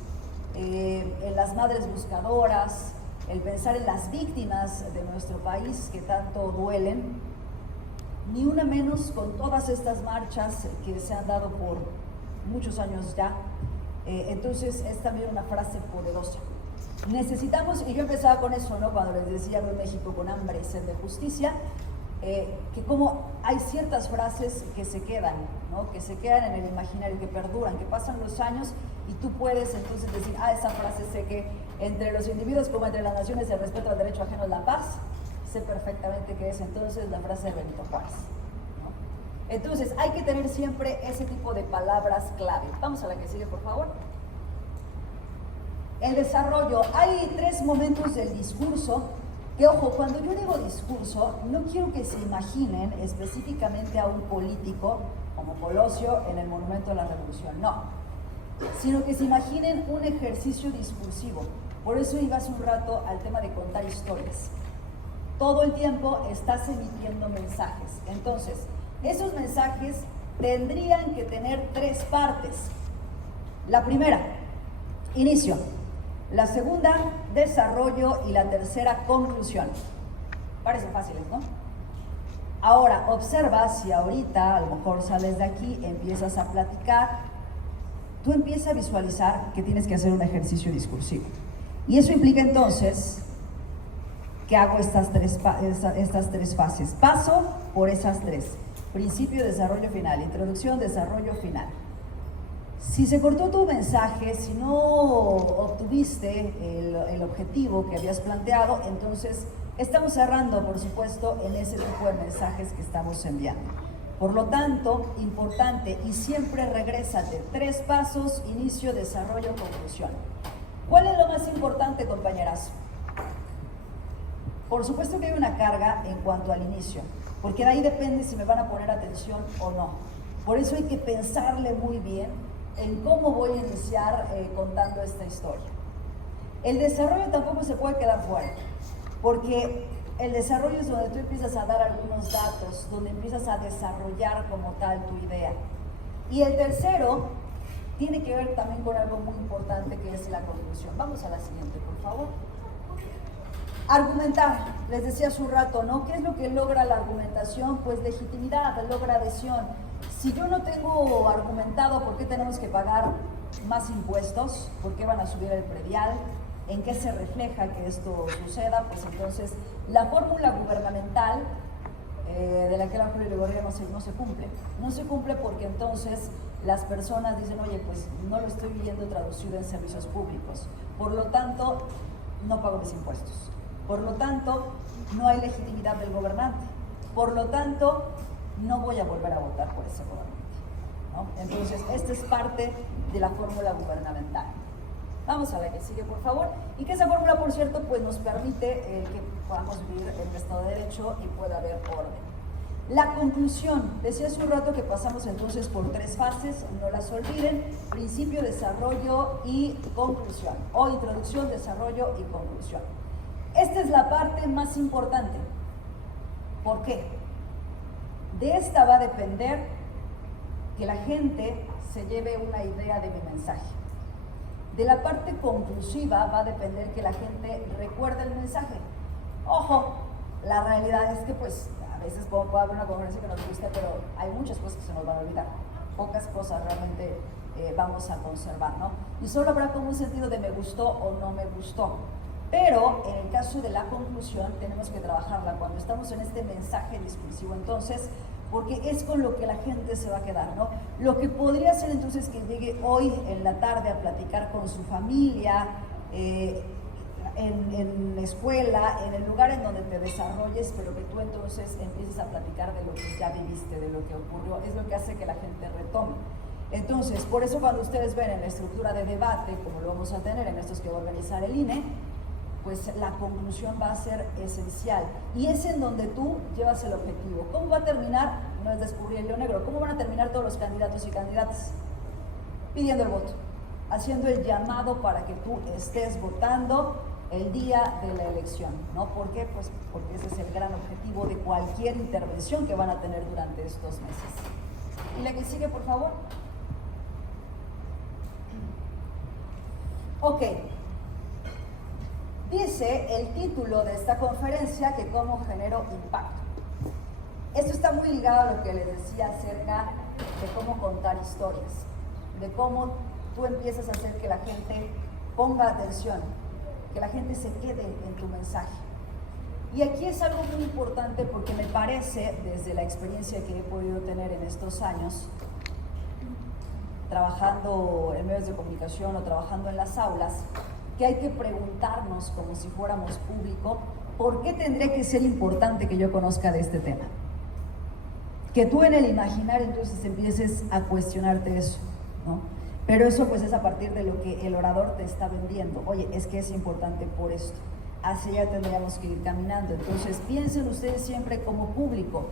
en las madres buscadoras, el pensar en las víctimas de nuestro país que tanto duelen, ni una menos con todas estas marchas que se han dado por muchos años ya. Entonces es también una frase poderosa. Necesitamos, y yo empezaba con eso, ¿no?, cuando les decía de México con hambre y sed de justicia, que como hay ciertas frases que se quedan, ¿no?, que se quedan en el imaginario, que perduran, que pasan los años y tú puedes entonces decir, esa frase sé que entre los individuos como entre las naciones el respeto al derecho ajeno es la paz, sé perfectamente que es entonces la frase de Benito Juárez, ¿no? Entonces hay que tener siempre ese tipo de palabras clave. Vamos a la que sigue, por favor. El desarrollo. Hay 3 momentos del discurso Que ojo, cuando yo digo discurso, no quiero que se imaginen específicamente a un político como Colosio en el Monumento a la Revolución, no, sino que se imaginen un ejercicio discursivo. Por eso iba hace un rato al tema de contar historias. Todo el tiempo estás emitiendo mensajes. Entonces, esos mensajes tendrían que tener 3 partes. La primera, inicio. La segunda, desarrollo. Y la tercera, conclusión. Parecen fáciles, ¿no? Ahora, observa si ahorita, a lo mejor sales de aquí, empiezas a platicar, tú empiezas a visualizar que tienes que hacer un ejercicio discursivo. Y eso implica entonces que hago estas tres fases. Paso por esas 3. Principio, desarrollo, final. Introducción, desarrollo, final. Si se cortó tu mensaje, si no obtuviste el objetivo que habías planteado, entonces estamos cerrando, por supuesto, en ese tipo de mensajes que estamos enviando. Por lo tanto, importante, y siempre regrésate. 3 pasos: inicio, desarrollo, conclusión. ¿Cuál es lo más importante, compañeras? Por supuesto que hay una carga en cuanto al inicio, porque de ahí depende si me van a poner atención o no. Por eso hay que pensarle muy bien en cómo voy a iniciar contando esta historia. El desarrollo tampoco se puede quedar fuera, porque el desarrollo es donde tú empiezas a dar algunos datos, donde empiezas a desarrollar como tal tu idea. Y el tercero tiene que ver también con algo muy importante, que es la conclusión. Vamos a la siguiente, por favor. Argumentar, les decía hace un rato, ¿no? ¿Qué es lo que logra la argumentación? Pues legitimidad, logra adhesión. Si yo no tengo argumentado por qué tenemos que pagar más impuestos, por qué van a subir el predial, en qué se refleja que esto suceda, pues entonces la fórmula gubernamental de la que la Julio no se cumple. No se cumple porque entonces las personas dicen, oye, pues no lo estoy viendo traducido en servicios públicos, por lo tanto no pago mis impuestos, por lo tanto no hay legitimidad del gobernante, por lo tanto no voy a volver a votar por ese gobernante, ¿no? Entonces esta es parte de la fórmula gubernamental. Vamos a la que sigue, por favor. Y que esa fórmula, por cierto, pues nos permite que podamos vivir en un Estado de Derecho y pueda haber orden. La conclusión. Decía hace un rato que pasamos entonces por 3 fases, no las olviden: principio, desarrollo y conclusión. O introducción, desarrollo y conclusión. Esta es la parte más importante. ¿Por qué? De esta va a depender que la gente se lleve una idea de mi mensaje. De la parte conclusiva va a depender que la gente recuerde el mensaje. Ojo, la realidad es que pues a veces puede haber una conversación que nos gusta, pero hay muchas cosas que se nos van a olvidar. Pocas cosas realmente vamos a conservar, ¿no? Y solo habrá como un sentido de me gustó o no me gustó. Pero en el caso de la conclusión tenemos que trabajarla cuando estamos en este mensaje discursivo, entonces, porque es con lo que la gente se va a quedar, ¿no? Lo que podría ser entonces que llegue hoy en la tarde a platicar con su familia, en la escuela, en el lugar en donde te desarrolles, pero que tú entonces empieces a platicar de lo que ya viviste, de lo que ocurrió, es lo que hace que la gente retome. Entonces, por eso cuando ustedes ven en la estructura de debate, como lo vamos a tener en estos que va a organizar el INE, pues la conclusión va a ser esencial. Y es en donde tú llevas el objetivo. ¿Cómo va a terminar? No es descubrir el hilo negro. ¿Cómo van a terminar todos los candidatos y candidatas? Pidiendo el voto, haciendo el llamado para que tú estés votando el día de la elección, ¿no? ¿Por qué? Pues porque ese es el gran objetivo de cualquier intervención que van a tener durante estos meses. Y la que sigue, por favor. Ok. Dice el título de esta conferencia que cómo genero impacto. Esto está muy ligado a lo que les decía acerca de cómo contar historias, de cómo tú empiezas a hacer que la gente ponga atención, que la gente se quede en tu mensaje. Y aquí es algo muy importante porque me parece, desde la experiencia que he podido tener en estos años, trabajando en medios de comunicación o trabajando en las aulas, que hay que preguntarnos como si fuéramos público, ¿por qué tendría que ser importante que yo conozca de este tema? Que tú en el imaginar entonces empieces a cuestionarte eso, ¿no? Pero eso pues es a partir de lo que el orador te está vendiendo. Oye, es que es importante por esto. hacia allá tendríamos que ir caminando. Entonces piensen ustedes siempre como público.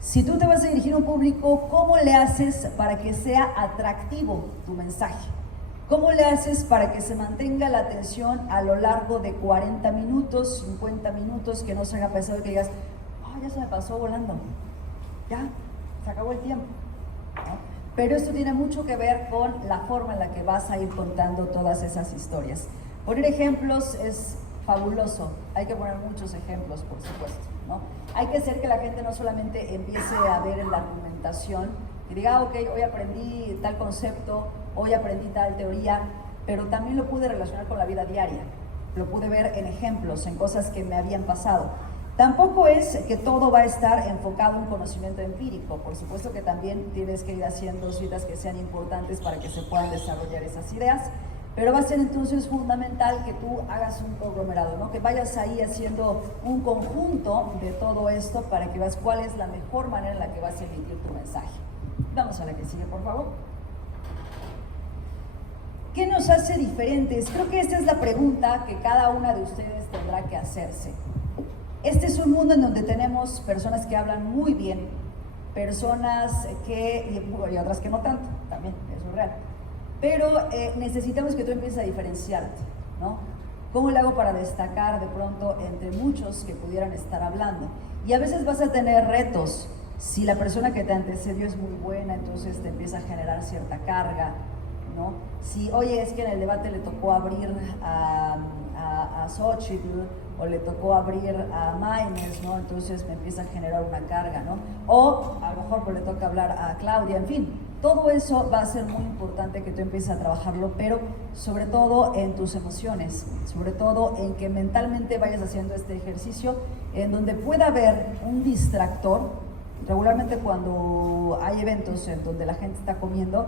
Si tú te vas a dirigir a un público, ¿cómo le haces para que sea atractivo tu mensaje? ¿Cómo le haces para que se mantenga la atención a lo largo de 40 minutos, 50 minutos, que no se haga pesado y que digas, ya se me pasó volando, ya, se acabó el tiempo, ¿no? Pero esto tiene mucho que ver con la forma en la que vas a ir contando todas esas historias. Poner ejemplos es fabuloso, hay que poner muchos ejemplos, por supuesto, ¿no? Hay que hacer que la gente no solamente empiece a ver en la argumentación y diga, ok, hoy aprendí tal concepto, hoy aprendí tal teoría, pero también lo pude relacionar con la vida diaria, lo pude ver en ejemplos, en cosas que me habían pasado. Tampoco es que todo va a estar enfocado en conocimiento empírico, por supuesto que también tienes que ir haciendo citas que sean importantes para que se puedan desarrollar esas ideas, pero va a ser entonces fundamental que tú hagas un conglomerado, ¿no? Que vayas ahí haciendo un conjunto de todo esto para que veas cuál es la mejor manera en la que vas a emitir tu mensaje. Vamos a la que sigue, por favor. ¿Qué nos hace diferentes? Creo que esta es la pregunta que cada una de ustedes tendrá que hacerse. Este es un mundo en donde tenemos personas que hablan muy bien, personas y otras que no tanto, también, eso es real. Pero necesitamos que tú empieces a diferenciarte, ¿no? ¿Cómo le hago para destacar de pronto entre muchos que pudieran estar hablando? Y a veces vas a tener retos. Si la persona que te antecedió es muy buena, entonces te empieza a generar cierta carga, ¿no? Si, oye, es que en el debate le tocó abrir a Xochitl o le tocó abrir a Maines, ¿no? Entonces me empieza a generar una carga, ¿no? O a lo mejor pues, le toca hablar a Claudia, en fin. Todo eso va a ser muy importante que tú empieces a trabajarlo, pero sobre todo en tus emociones, sobre todo en que mentalmente vayas haciendo este ejercicio en donde pueda haber un distractor. Regularmente cuando hay eventos en donde la gente está comiendo,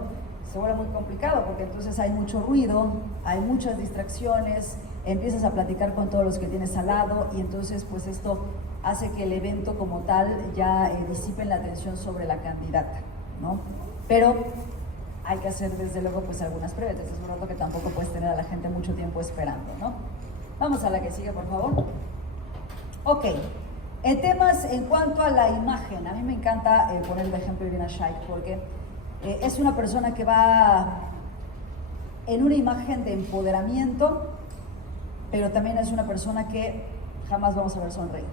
se vuelve muy complicado porque entonces hay mucho ruido, hay muchas distracciones, empiezas a platicar con todos los que tienes al lado y entonces pues esto hace que el evento como tal ya disipe la atención sobre la candidata, ¿no? Pero hay que hacer desde luego pues algunas previas, es un rato que tampoco puedes tener a la gente mucho tiempo esperando, ¿no? Vamos a la que sigue, por favor. Ok, temas en cuanto a la imagen. A mí me encanta poner el ejemplo de Irina Shayk porque es una persona que va en una imagen de empoderamiento, pero también es una persona que jamás vamos a ver sonreír.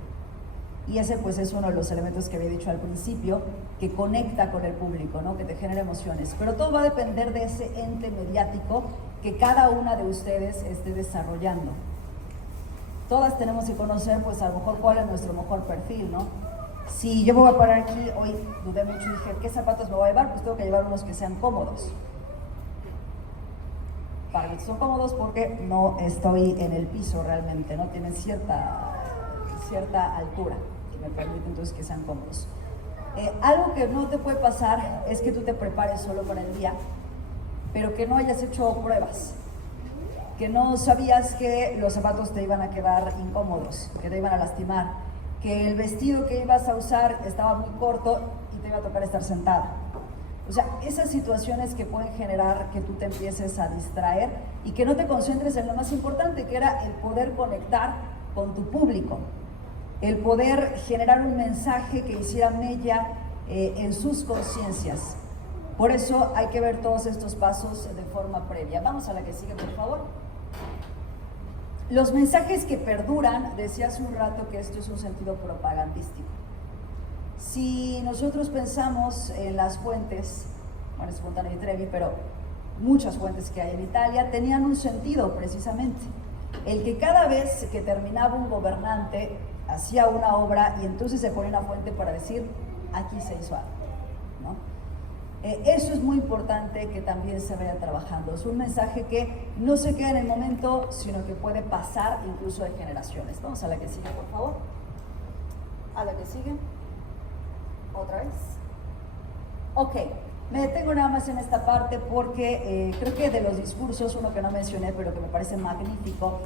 Y ese pues es uno de los elementos que había dicho al principio, que conecta con el público, ¿no? Que te genera emociones. Pero todo va a depender de ese ente mediático que cada una de ustedes esté desarrollando. Todas tenemos que conocer pues a lo mejor cuál es nuestro mejor perfil, ¿no? Si yo me voy a parar aquí, hoy dudé mucho y dije, ¿qué zapatos me voy a llevar? Pues tengo que llevar unos que sean cómodos. Para mí son cómodos porque no estoy en el piso realmente, ¿no? Tienen cierta altura que me permite entonces que sean cómodos. Algo que no te puede pasar es que tú te prepares solo para el día, pero que no hayas hecho pruebas, que no sabías que los zapatos te iban a quedar incómodos, que te iban a lastimar, que el vestido que ibas a usar estaba muy corto y te iba a tocar estar sentada. O sea, esas situaciones que pueden generar que tú te empieces a distraer y que no te concentres en lo más importante, que era el poder conectar con tu público, el poder generar un mensaje que hiciera mella en sus conciencias. Por eso hay que ver todos estos pasos de forma previa. Vamos a la que sigue, por favor. Los mensajes que perduran, decía hace un rato que esto es un sentido propagandístico. Si nosotros pensamos en las fuentes, bueno, es Fontana di Trevi, pero muchas fuentes que hay en Italia tenían un sentido precisamente. El que cada vez que terminaba un gobernante hacía una obra y entonces se ponía una fuente para decir, aquí se hizo algo, ¿no? Eso es muy importante que también se vaya trabajando. Es un mensaje que no se queda en el momento, sino que puede pasar incluso de generaciones. Vamos a la que sigue, por favor. A la que sigue. Otra vez. Ok, me detengo nada más en esta parte porque creo que de los discursos, uno que no mencioné, pero que me parece magnífico,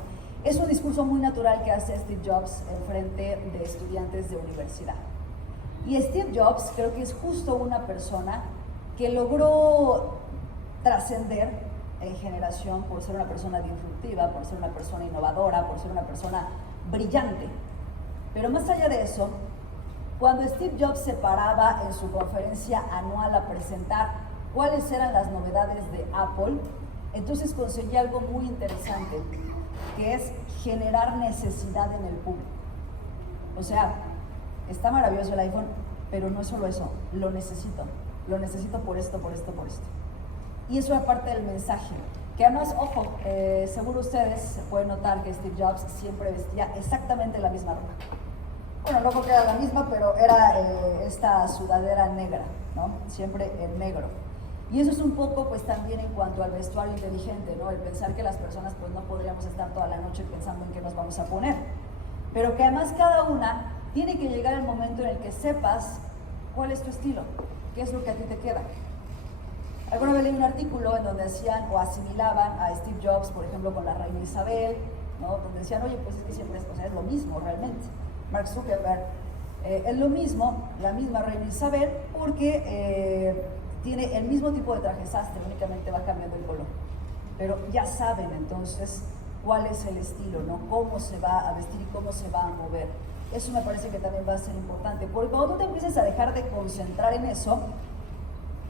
es un discurso muy natural que hace Steve Jobs en frente de estudiantes de universidad. Y Steve Jobs creo que es justo una persona que logró trascender en generación por ser una persona disruptiva, por ser una persona innovadora, por ser una persona brillante. Pero más allá de eso, cuando Steve Jobs se paraba en su conferencia anual a presentar cuáles eran las novedades de Apple, entonces conseguía algo muy interesante, que es generar necesidad en el público. O sea, está maravilloso el iPhone, pero no es solo eso, lo necesito por esto, por esto, por esto. Y eso era parte del mensaje, que además, ojo, seguro ustedes pueden notar que Steve Jobs siempre vestía exactamente la misma ropa. Bueno, no porque era la misma, pero era esta sudadera negra, ¿no? Siempre el negro. Y eso es un poco, pues, también en cuanto al vestuario inteligente, ¿no? El pensar que las personas, pues, no podríamos estar toda la noche pensando en qué nos vamos a poner. Pero que además cada una tiene que llegar el momento en el que sepas cuál es tu estilo, qué es lo que a ti te queda. Alguna vez leí un artículo en donde decían o asimilaban a Steve Jobs, por ejemplo, con la reina Isabel, ¿no? Donde decían, oye, pues es que siempre es, o sea, es lo mismo realmente. Mark Zuckerberg es lo mismo, la misma reina Isabel, porque tiene el mismo tipo de traje sastre, únicamente va cambiando el color. Pero ya saben entonces cuál es el estilo, ¿no? Cómo se va a vestir y cómo se va a mover. Eso me parece que también va a ser importante, porque cuando tú te empieces a dejar de concentrar en eso,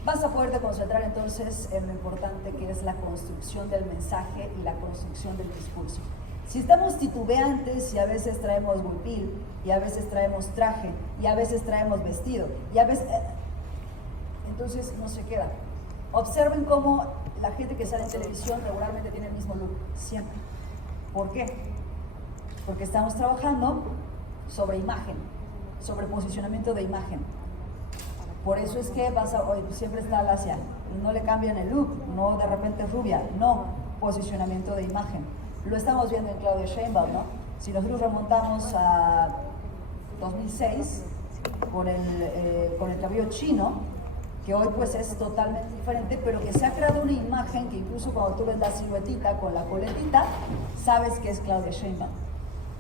vas a poderte concentrar entonces en lo importante que es la construcción del mensaje y la construcción del discurso. Si estamos titubeantes y a veces traemos huipil, y a veces traemos traje, y a veces traemos vestido, y a veces... entonces no se queda. Observen cómo la gente que sale en televisión regularmente tiene el mismo look, siempre. ¿Por qué? Porque estamos trabajando sobre imagen, sobre posicionamiento de imagen. Por eso es que siempre está Alasia, y no le cambian el look, no de repente rubia, no, posicionamiento de imagen. Lo estamos viendo en Claudia Sheinbaum, ¿no? Si nosotros remontamos a 2006 con el cabello chino, que hoy pues es totalmente diferente, pero que se ha creado una imagen que incluso cuando tú ves la siluetita con la coletita, sabes que es Claudia Sheinbaum.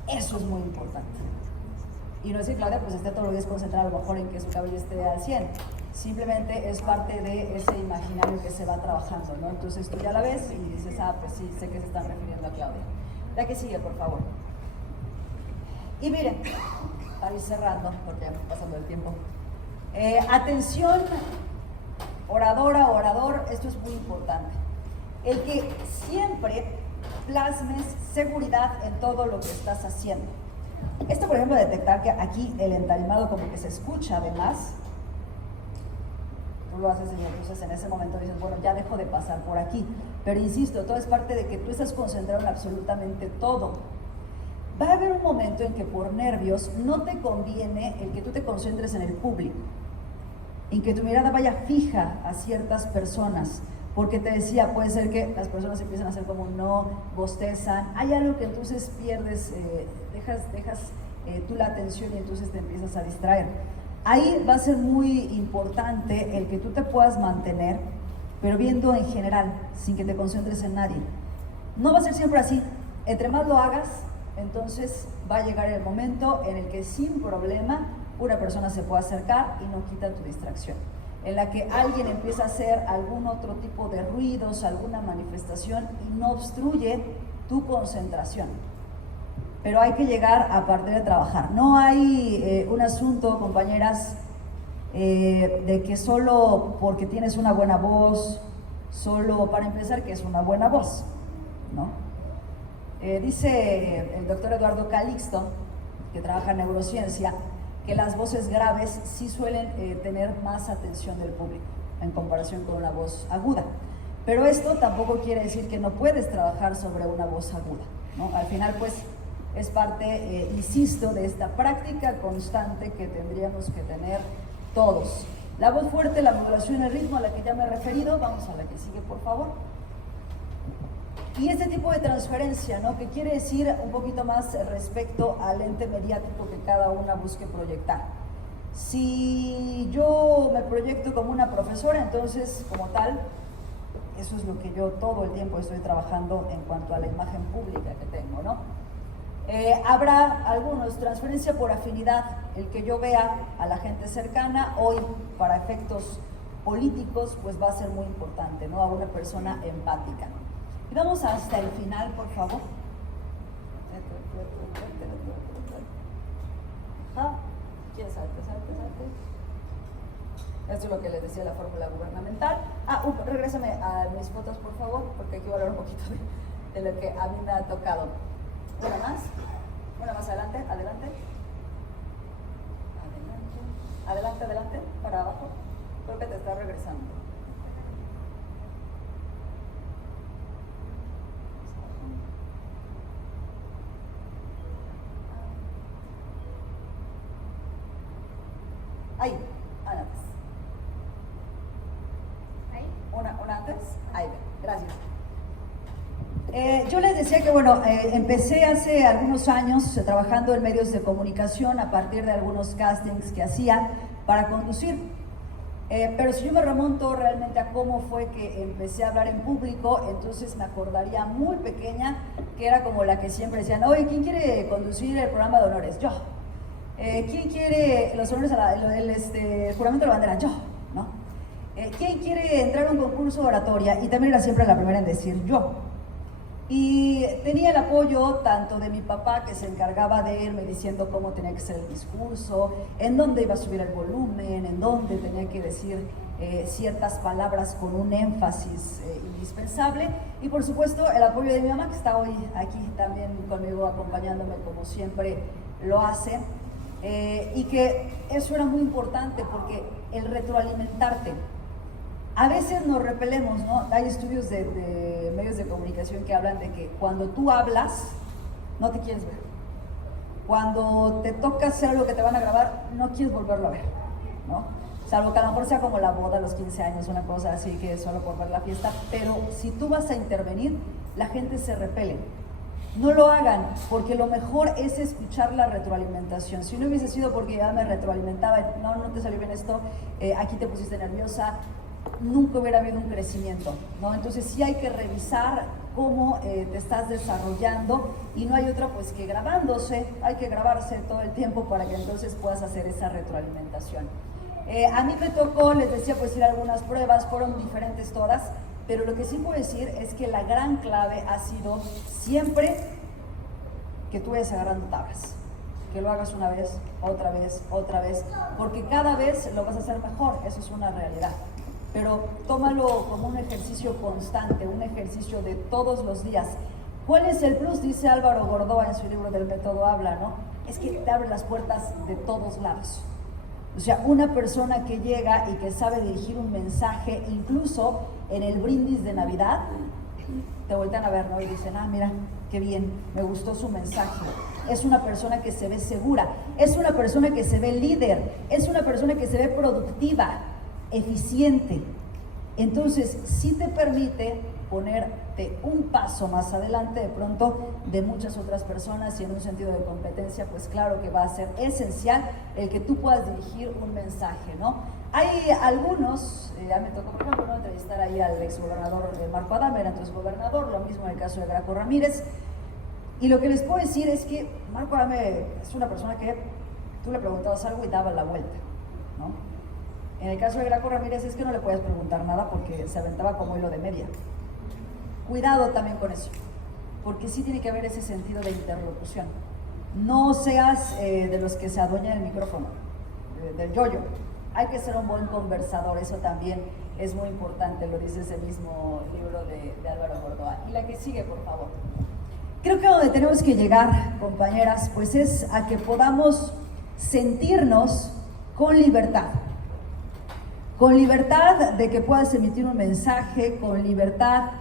Eso es muy importante. Y no es que Claudia pues esté todos los días concentrada a lo mejor en que su cabello esté al 100, simplemente es parte de ese imaginario que se va trabajando, ¿no? Entonces tú ya la ves y dices, ah, pues sí, sé que se están refiriendo a Claudia. La que sigue, por favor. Y miren, para ir cerrando, porque ya me está pasando el tiempo. Atención, oradora, orador, esto es muy importante. El que siempre plasmes seguridad en todo lo que estás haciendo. Esto, por ejemplo, detectar que aquí el entarimado como que se escucha además, tú lo haces y entonces en ese momento dices, bueno, ya dejo de pasar por aquí. Pero insisto, todo es parte de que tú estás concentrado en absolutamente todo. Va a haber un momento en que por nervios no te conviene el que tú te concentres en el público, en que tu mirada vaya fija a ciertas personas, porque te decía, puede ser que las personas empiezan a hacer como no, bostezan, hay algo que entonces pierdes, dejas tú la atención y entonces te empiezas a distraer. Ahí va a ser muy importante el que tú te puedas mantener, pero viendo en general, sin que te concentres en nadie. No va a ser siempre así, entre más lo hagas, entonces va a llegar el momento en el que sin problema una persona se puede acercar y no quita tu distracción, en la que alguien empieza a hacer algún otro tipo de ruidos, alguna manifestación y no obstruye tu concentración. Pero hay que llegar a partir de trabajar. No hay un asunto, compañeras, de que solo porque tienes una buena voz, solo para empezar que es una buena voz, ¿no? Dice el doctor Eduardo Calixto, que trabaja en neurociencia, que las voces graves sí suelen tener más atención del público en comparación con una voz aguda. Pero esto tampoco quiere decir que no puedes trabajar sobre una voz aguda, ¿no? Al final, pues, es parte, insisto, de esta práctica constante que tendríamos que tener todos. La voz fuerte, la modulación y el ritmo a la que ya me he referido, vamos a la que sigue, por favor. Y este tipo de transferencia, ¿no? Que quiere decir un poquito más respecto al ente mediático que cada una busque proyectar. Si yo me proyecto como una profesora, entonces, como tal, eso es lo que yo todo el tiempo estoy trabajando en cuanto a la imagen pública que tengo, ¿no? Habrá algunos, transferencia por afinidad, el que yo vea a la gente cercana, hoy para efectos políticos, pues va a ser muy importante, ¿no? A una persona empática. Y vamos hasta el final, por favor. Ajá. ¿Quién salte? Esto es lo que les decía la fórmula gubernamental. Regrésame a mis fotos, por favor, porque aquí voy a hablar un poquito de lo que a mí me ha tocado. Una más adelante, adelante, para abajo. Creo que te está regresando. Ahí, antes. ¿Ahí? Una antes. Ahí, gracias. Yo les decía que, bueno, empecé hace algunos años trabajando en medios de comunicación a partir de algunos castings que hacía para conducir. Pero si yo me remonto realmente a cómo fue que empecé a hablar en público, entonces me acordaría muy pequeña, que era como la que siempre decían, oye, ¿quién quiere conducir el programa de honores? Yo. ¿Quién quiere los honores el juramento de la bandera? Yo, ¿no? ¿Quién quiere entrar a un concurso de oratoria? Y también era siempre la primera en decir yo. Y tenía el apoyo tanto de mi papá, que se encargaba de irme diciendo cómo tenía que ser el discurso, en dónde iba a subir el volumen, en dónde tenía que decir ciertas palabras con un énfasis indispensable, y por supuesto el apoyo de mi mamá, que está hoy aquí también conmigo acompañándome como siempre lo hace, y que eso era muy importante porque el retroalimentarte. A veces nos repelemos, ¿no? Hay estudios de medios de comunicación que hablan de que cuando tú hablas, no te quieres ver. Cuando te toca hacer algo que te van a grabar, no quieres volverlo a ver, ¿no? Salvo que a lo mejor sea como la boda a los 15 años, una cosa así que es solo por ver la fiesta, pero si tú vas a intervenir, la gente se repele. No lo hagan, porque lo mejor es escuchar la retroalimentación. Si no hubiese sido porque ya me retroalimentaba, no te salió bien esto, aquí te pusiste nerviosa, nunca hubiera habido un crecimiento, ¿no? Entonces sí hay que revisar cómo te estás desarrollando, y no hay otra pues que grabándose, hay que grabarse todo el tiempo para que entonces puedas hacer esa retroalimentación. A mí me tocó, les decía, pues ir a algunas pruebas, fueron diferentes todas, pero lo que sí puedo decir es que la gran clave ha sido siempre que tú vayas agarrando tablas, que lo hagas una vez, otra vez, porque cada vez lo vas a hacer mejor, eso es una realidad. Pero tómalo como un ejercicio constante, un ejercicio de todos los días. ¿Cuál es el plus? Dice Álvaro Gordoa en su libro del método Habla, ¿no? Es que te abre las puertas de todos lados. O sea, una persona que llega y que sabe dirigir un mensaje, incluso en el brindis de Navidad, te voltean a ver, ¿no? Y dicen, mira, qué bien, me gustó su mensaje. Es una persona que se ve segura, es una persona que se ve líder, es una persona que se ve productiva, eficiente. Entonces sí te permite ponerte un paso más adelante de pronto de muchas otras personas, y en un sentido de competencia pues claro que va a ser esencial el que tú puedas dirigir un mensaje, ¿no? Hay algunos, ya me tocó por ejemplo entrevistar ahí al exgobernador Marco Adame, era entonces gobernador, lo mismo en el caso de Graco Ramírez, y lo que les puedo decir es que Marco Adame es una persona que tú le preguntabas algo y daba la vuelta, ¿no? En el caso de Graco Ramírez es que no le puedes preguntar nada porque se aventaba como hilo de media. Cuidado también con eso, porque sí tiene que haber ese sentido de interlocución. No seas de los que se adueñan el micrófono, del yo-yo. Hay que ser un buen conversador, eso también es muy importante, lo dice ese mismo libro de Álvaro Gordoa. Y la que sigue, por favor. Creo que donde tenemos que llegar, compañeras, pues es a que podamos sentirnos con libertad. Con libertad de que puedas emitir un mensaje, con libertad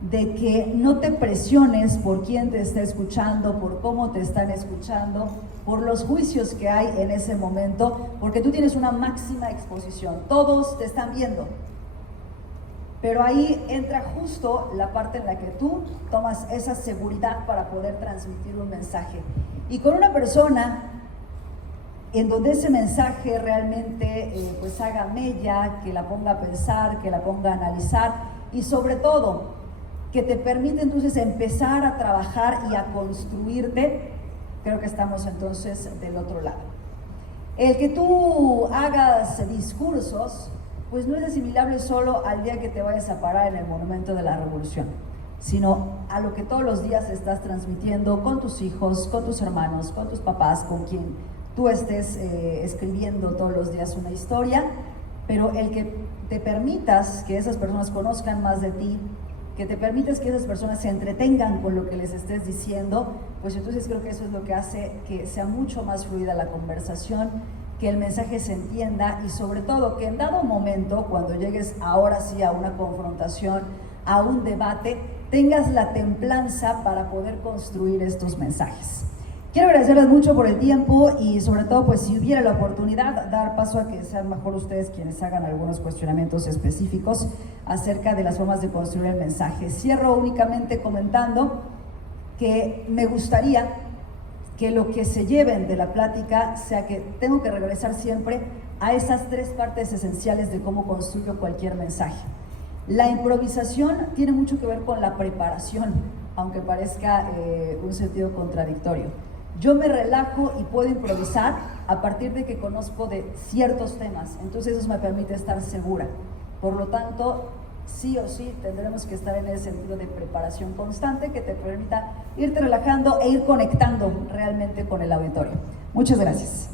de que no te presiones por quién te está escuchando, por cómo te están escuchando, por los juicios que hay en ese momento, porque tú tienes una máxima exposición, todos te están viendo. Pero ahí entra justo la parte en la que tú tomas esa seguridad para poder transmitir un mensaje. Y con una persona en donde ese mensaje realmente pues haga mella, que la ponga a pensar, que la ponga a analizar, y sobre todo que te permite entonces empezar a trabajar y a construirte. Creo que estamos entonces del otro lado. El que tú hagas discursos pues no es asimilable solo al día que te vayas a parar en el Monumento de la Revolución. sino a lo que todos los días estás transmitiendo con tus hijos, con tus hermanos, con tus papás, con quien tú estés escribiendo todos los días una historia, pero el que te permitas que esas personas conozcan más de ti, que te permites que esas personas se entretengan con lo que les estés diciendo, pues entonces creo que eso es lo que hace que sea mucho más fluida la conversación, que el mensaje se entienda y sobre todo que en dado momento, cuando llegues ahora sí a una confrontación, a un debate, tengas la templanza para poder construir estos mensajes. Quiero agradecerles mucho por el tiempo y sobre todo, pues si hubiera la oportunidad, dar paso a que sean mejor ustedes quienes hagan algunos cuestionamientos específicos acerca de las formas de construir el mensaje. Cierro únicamente comentando que me gustaría que lo que se lleven de la plática sea que tengo que regresar siempre a esas tres partes esenciales de cómo construyo cualquier mensaje. La improvisación tiene mucho que ver con la preparación, aunque parezca un sentido contradictorio. Yo me relajo y puedo improvisar a partir de que conozco de ciertos temas, entonces eso me permite estar segura. Por lo tanto, sí o sí tendremos que estar en el sentido de preparación constante que te permita irte relajando e ir conectando realmente con el auditorio. Muchas gracias.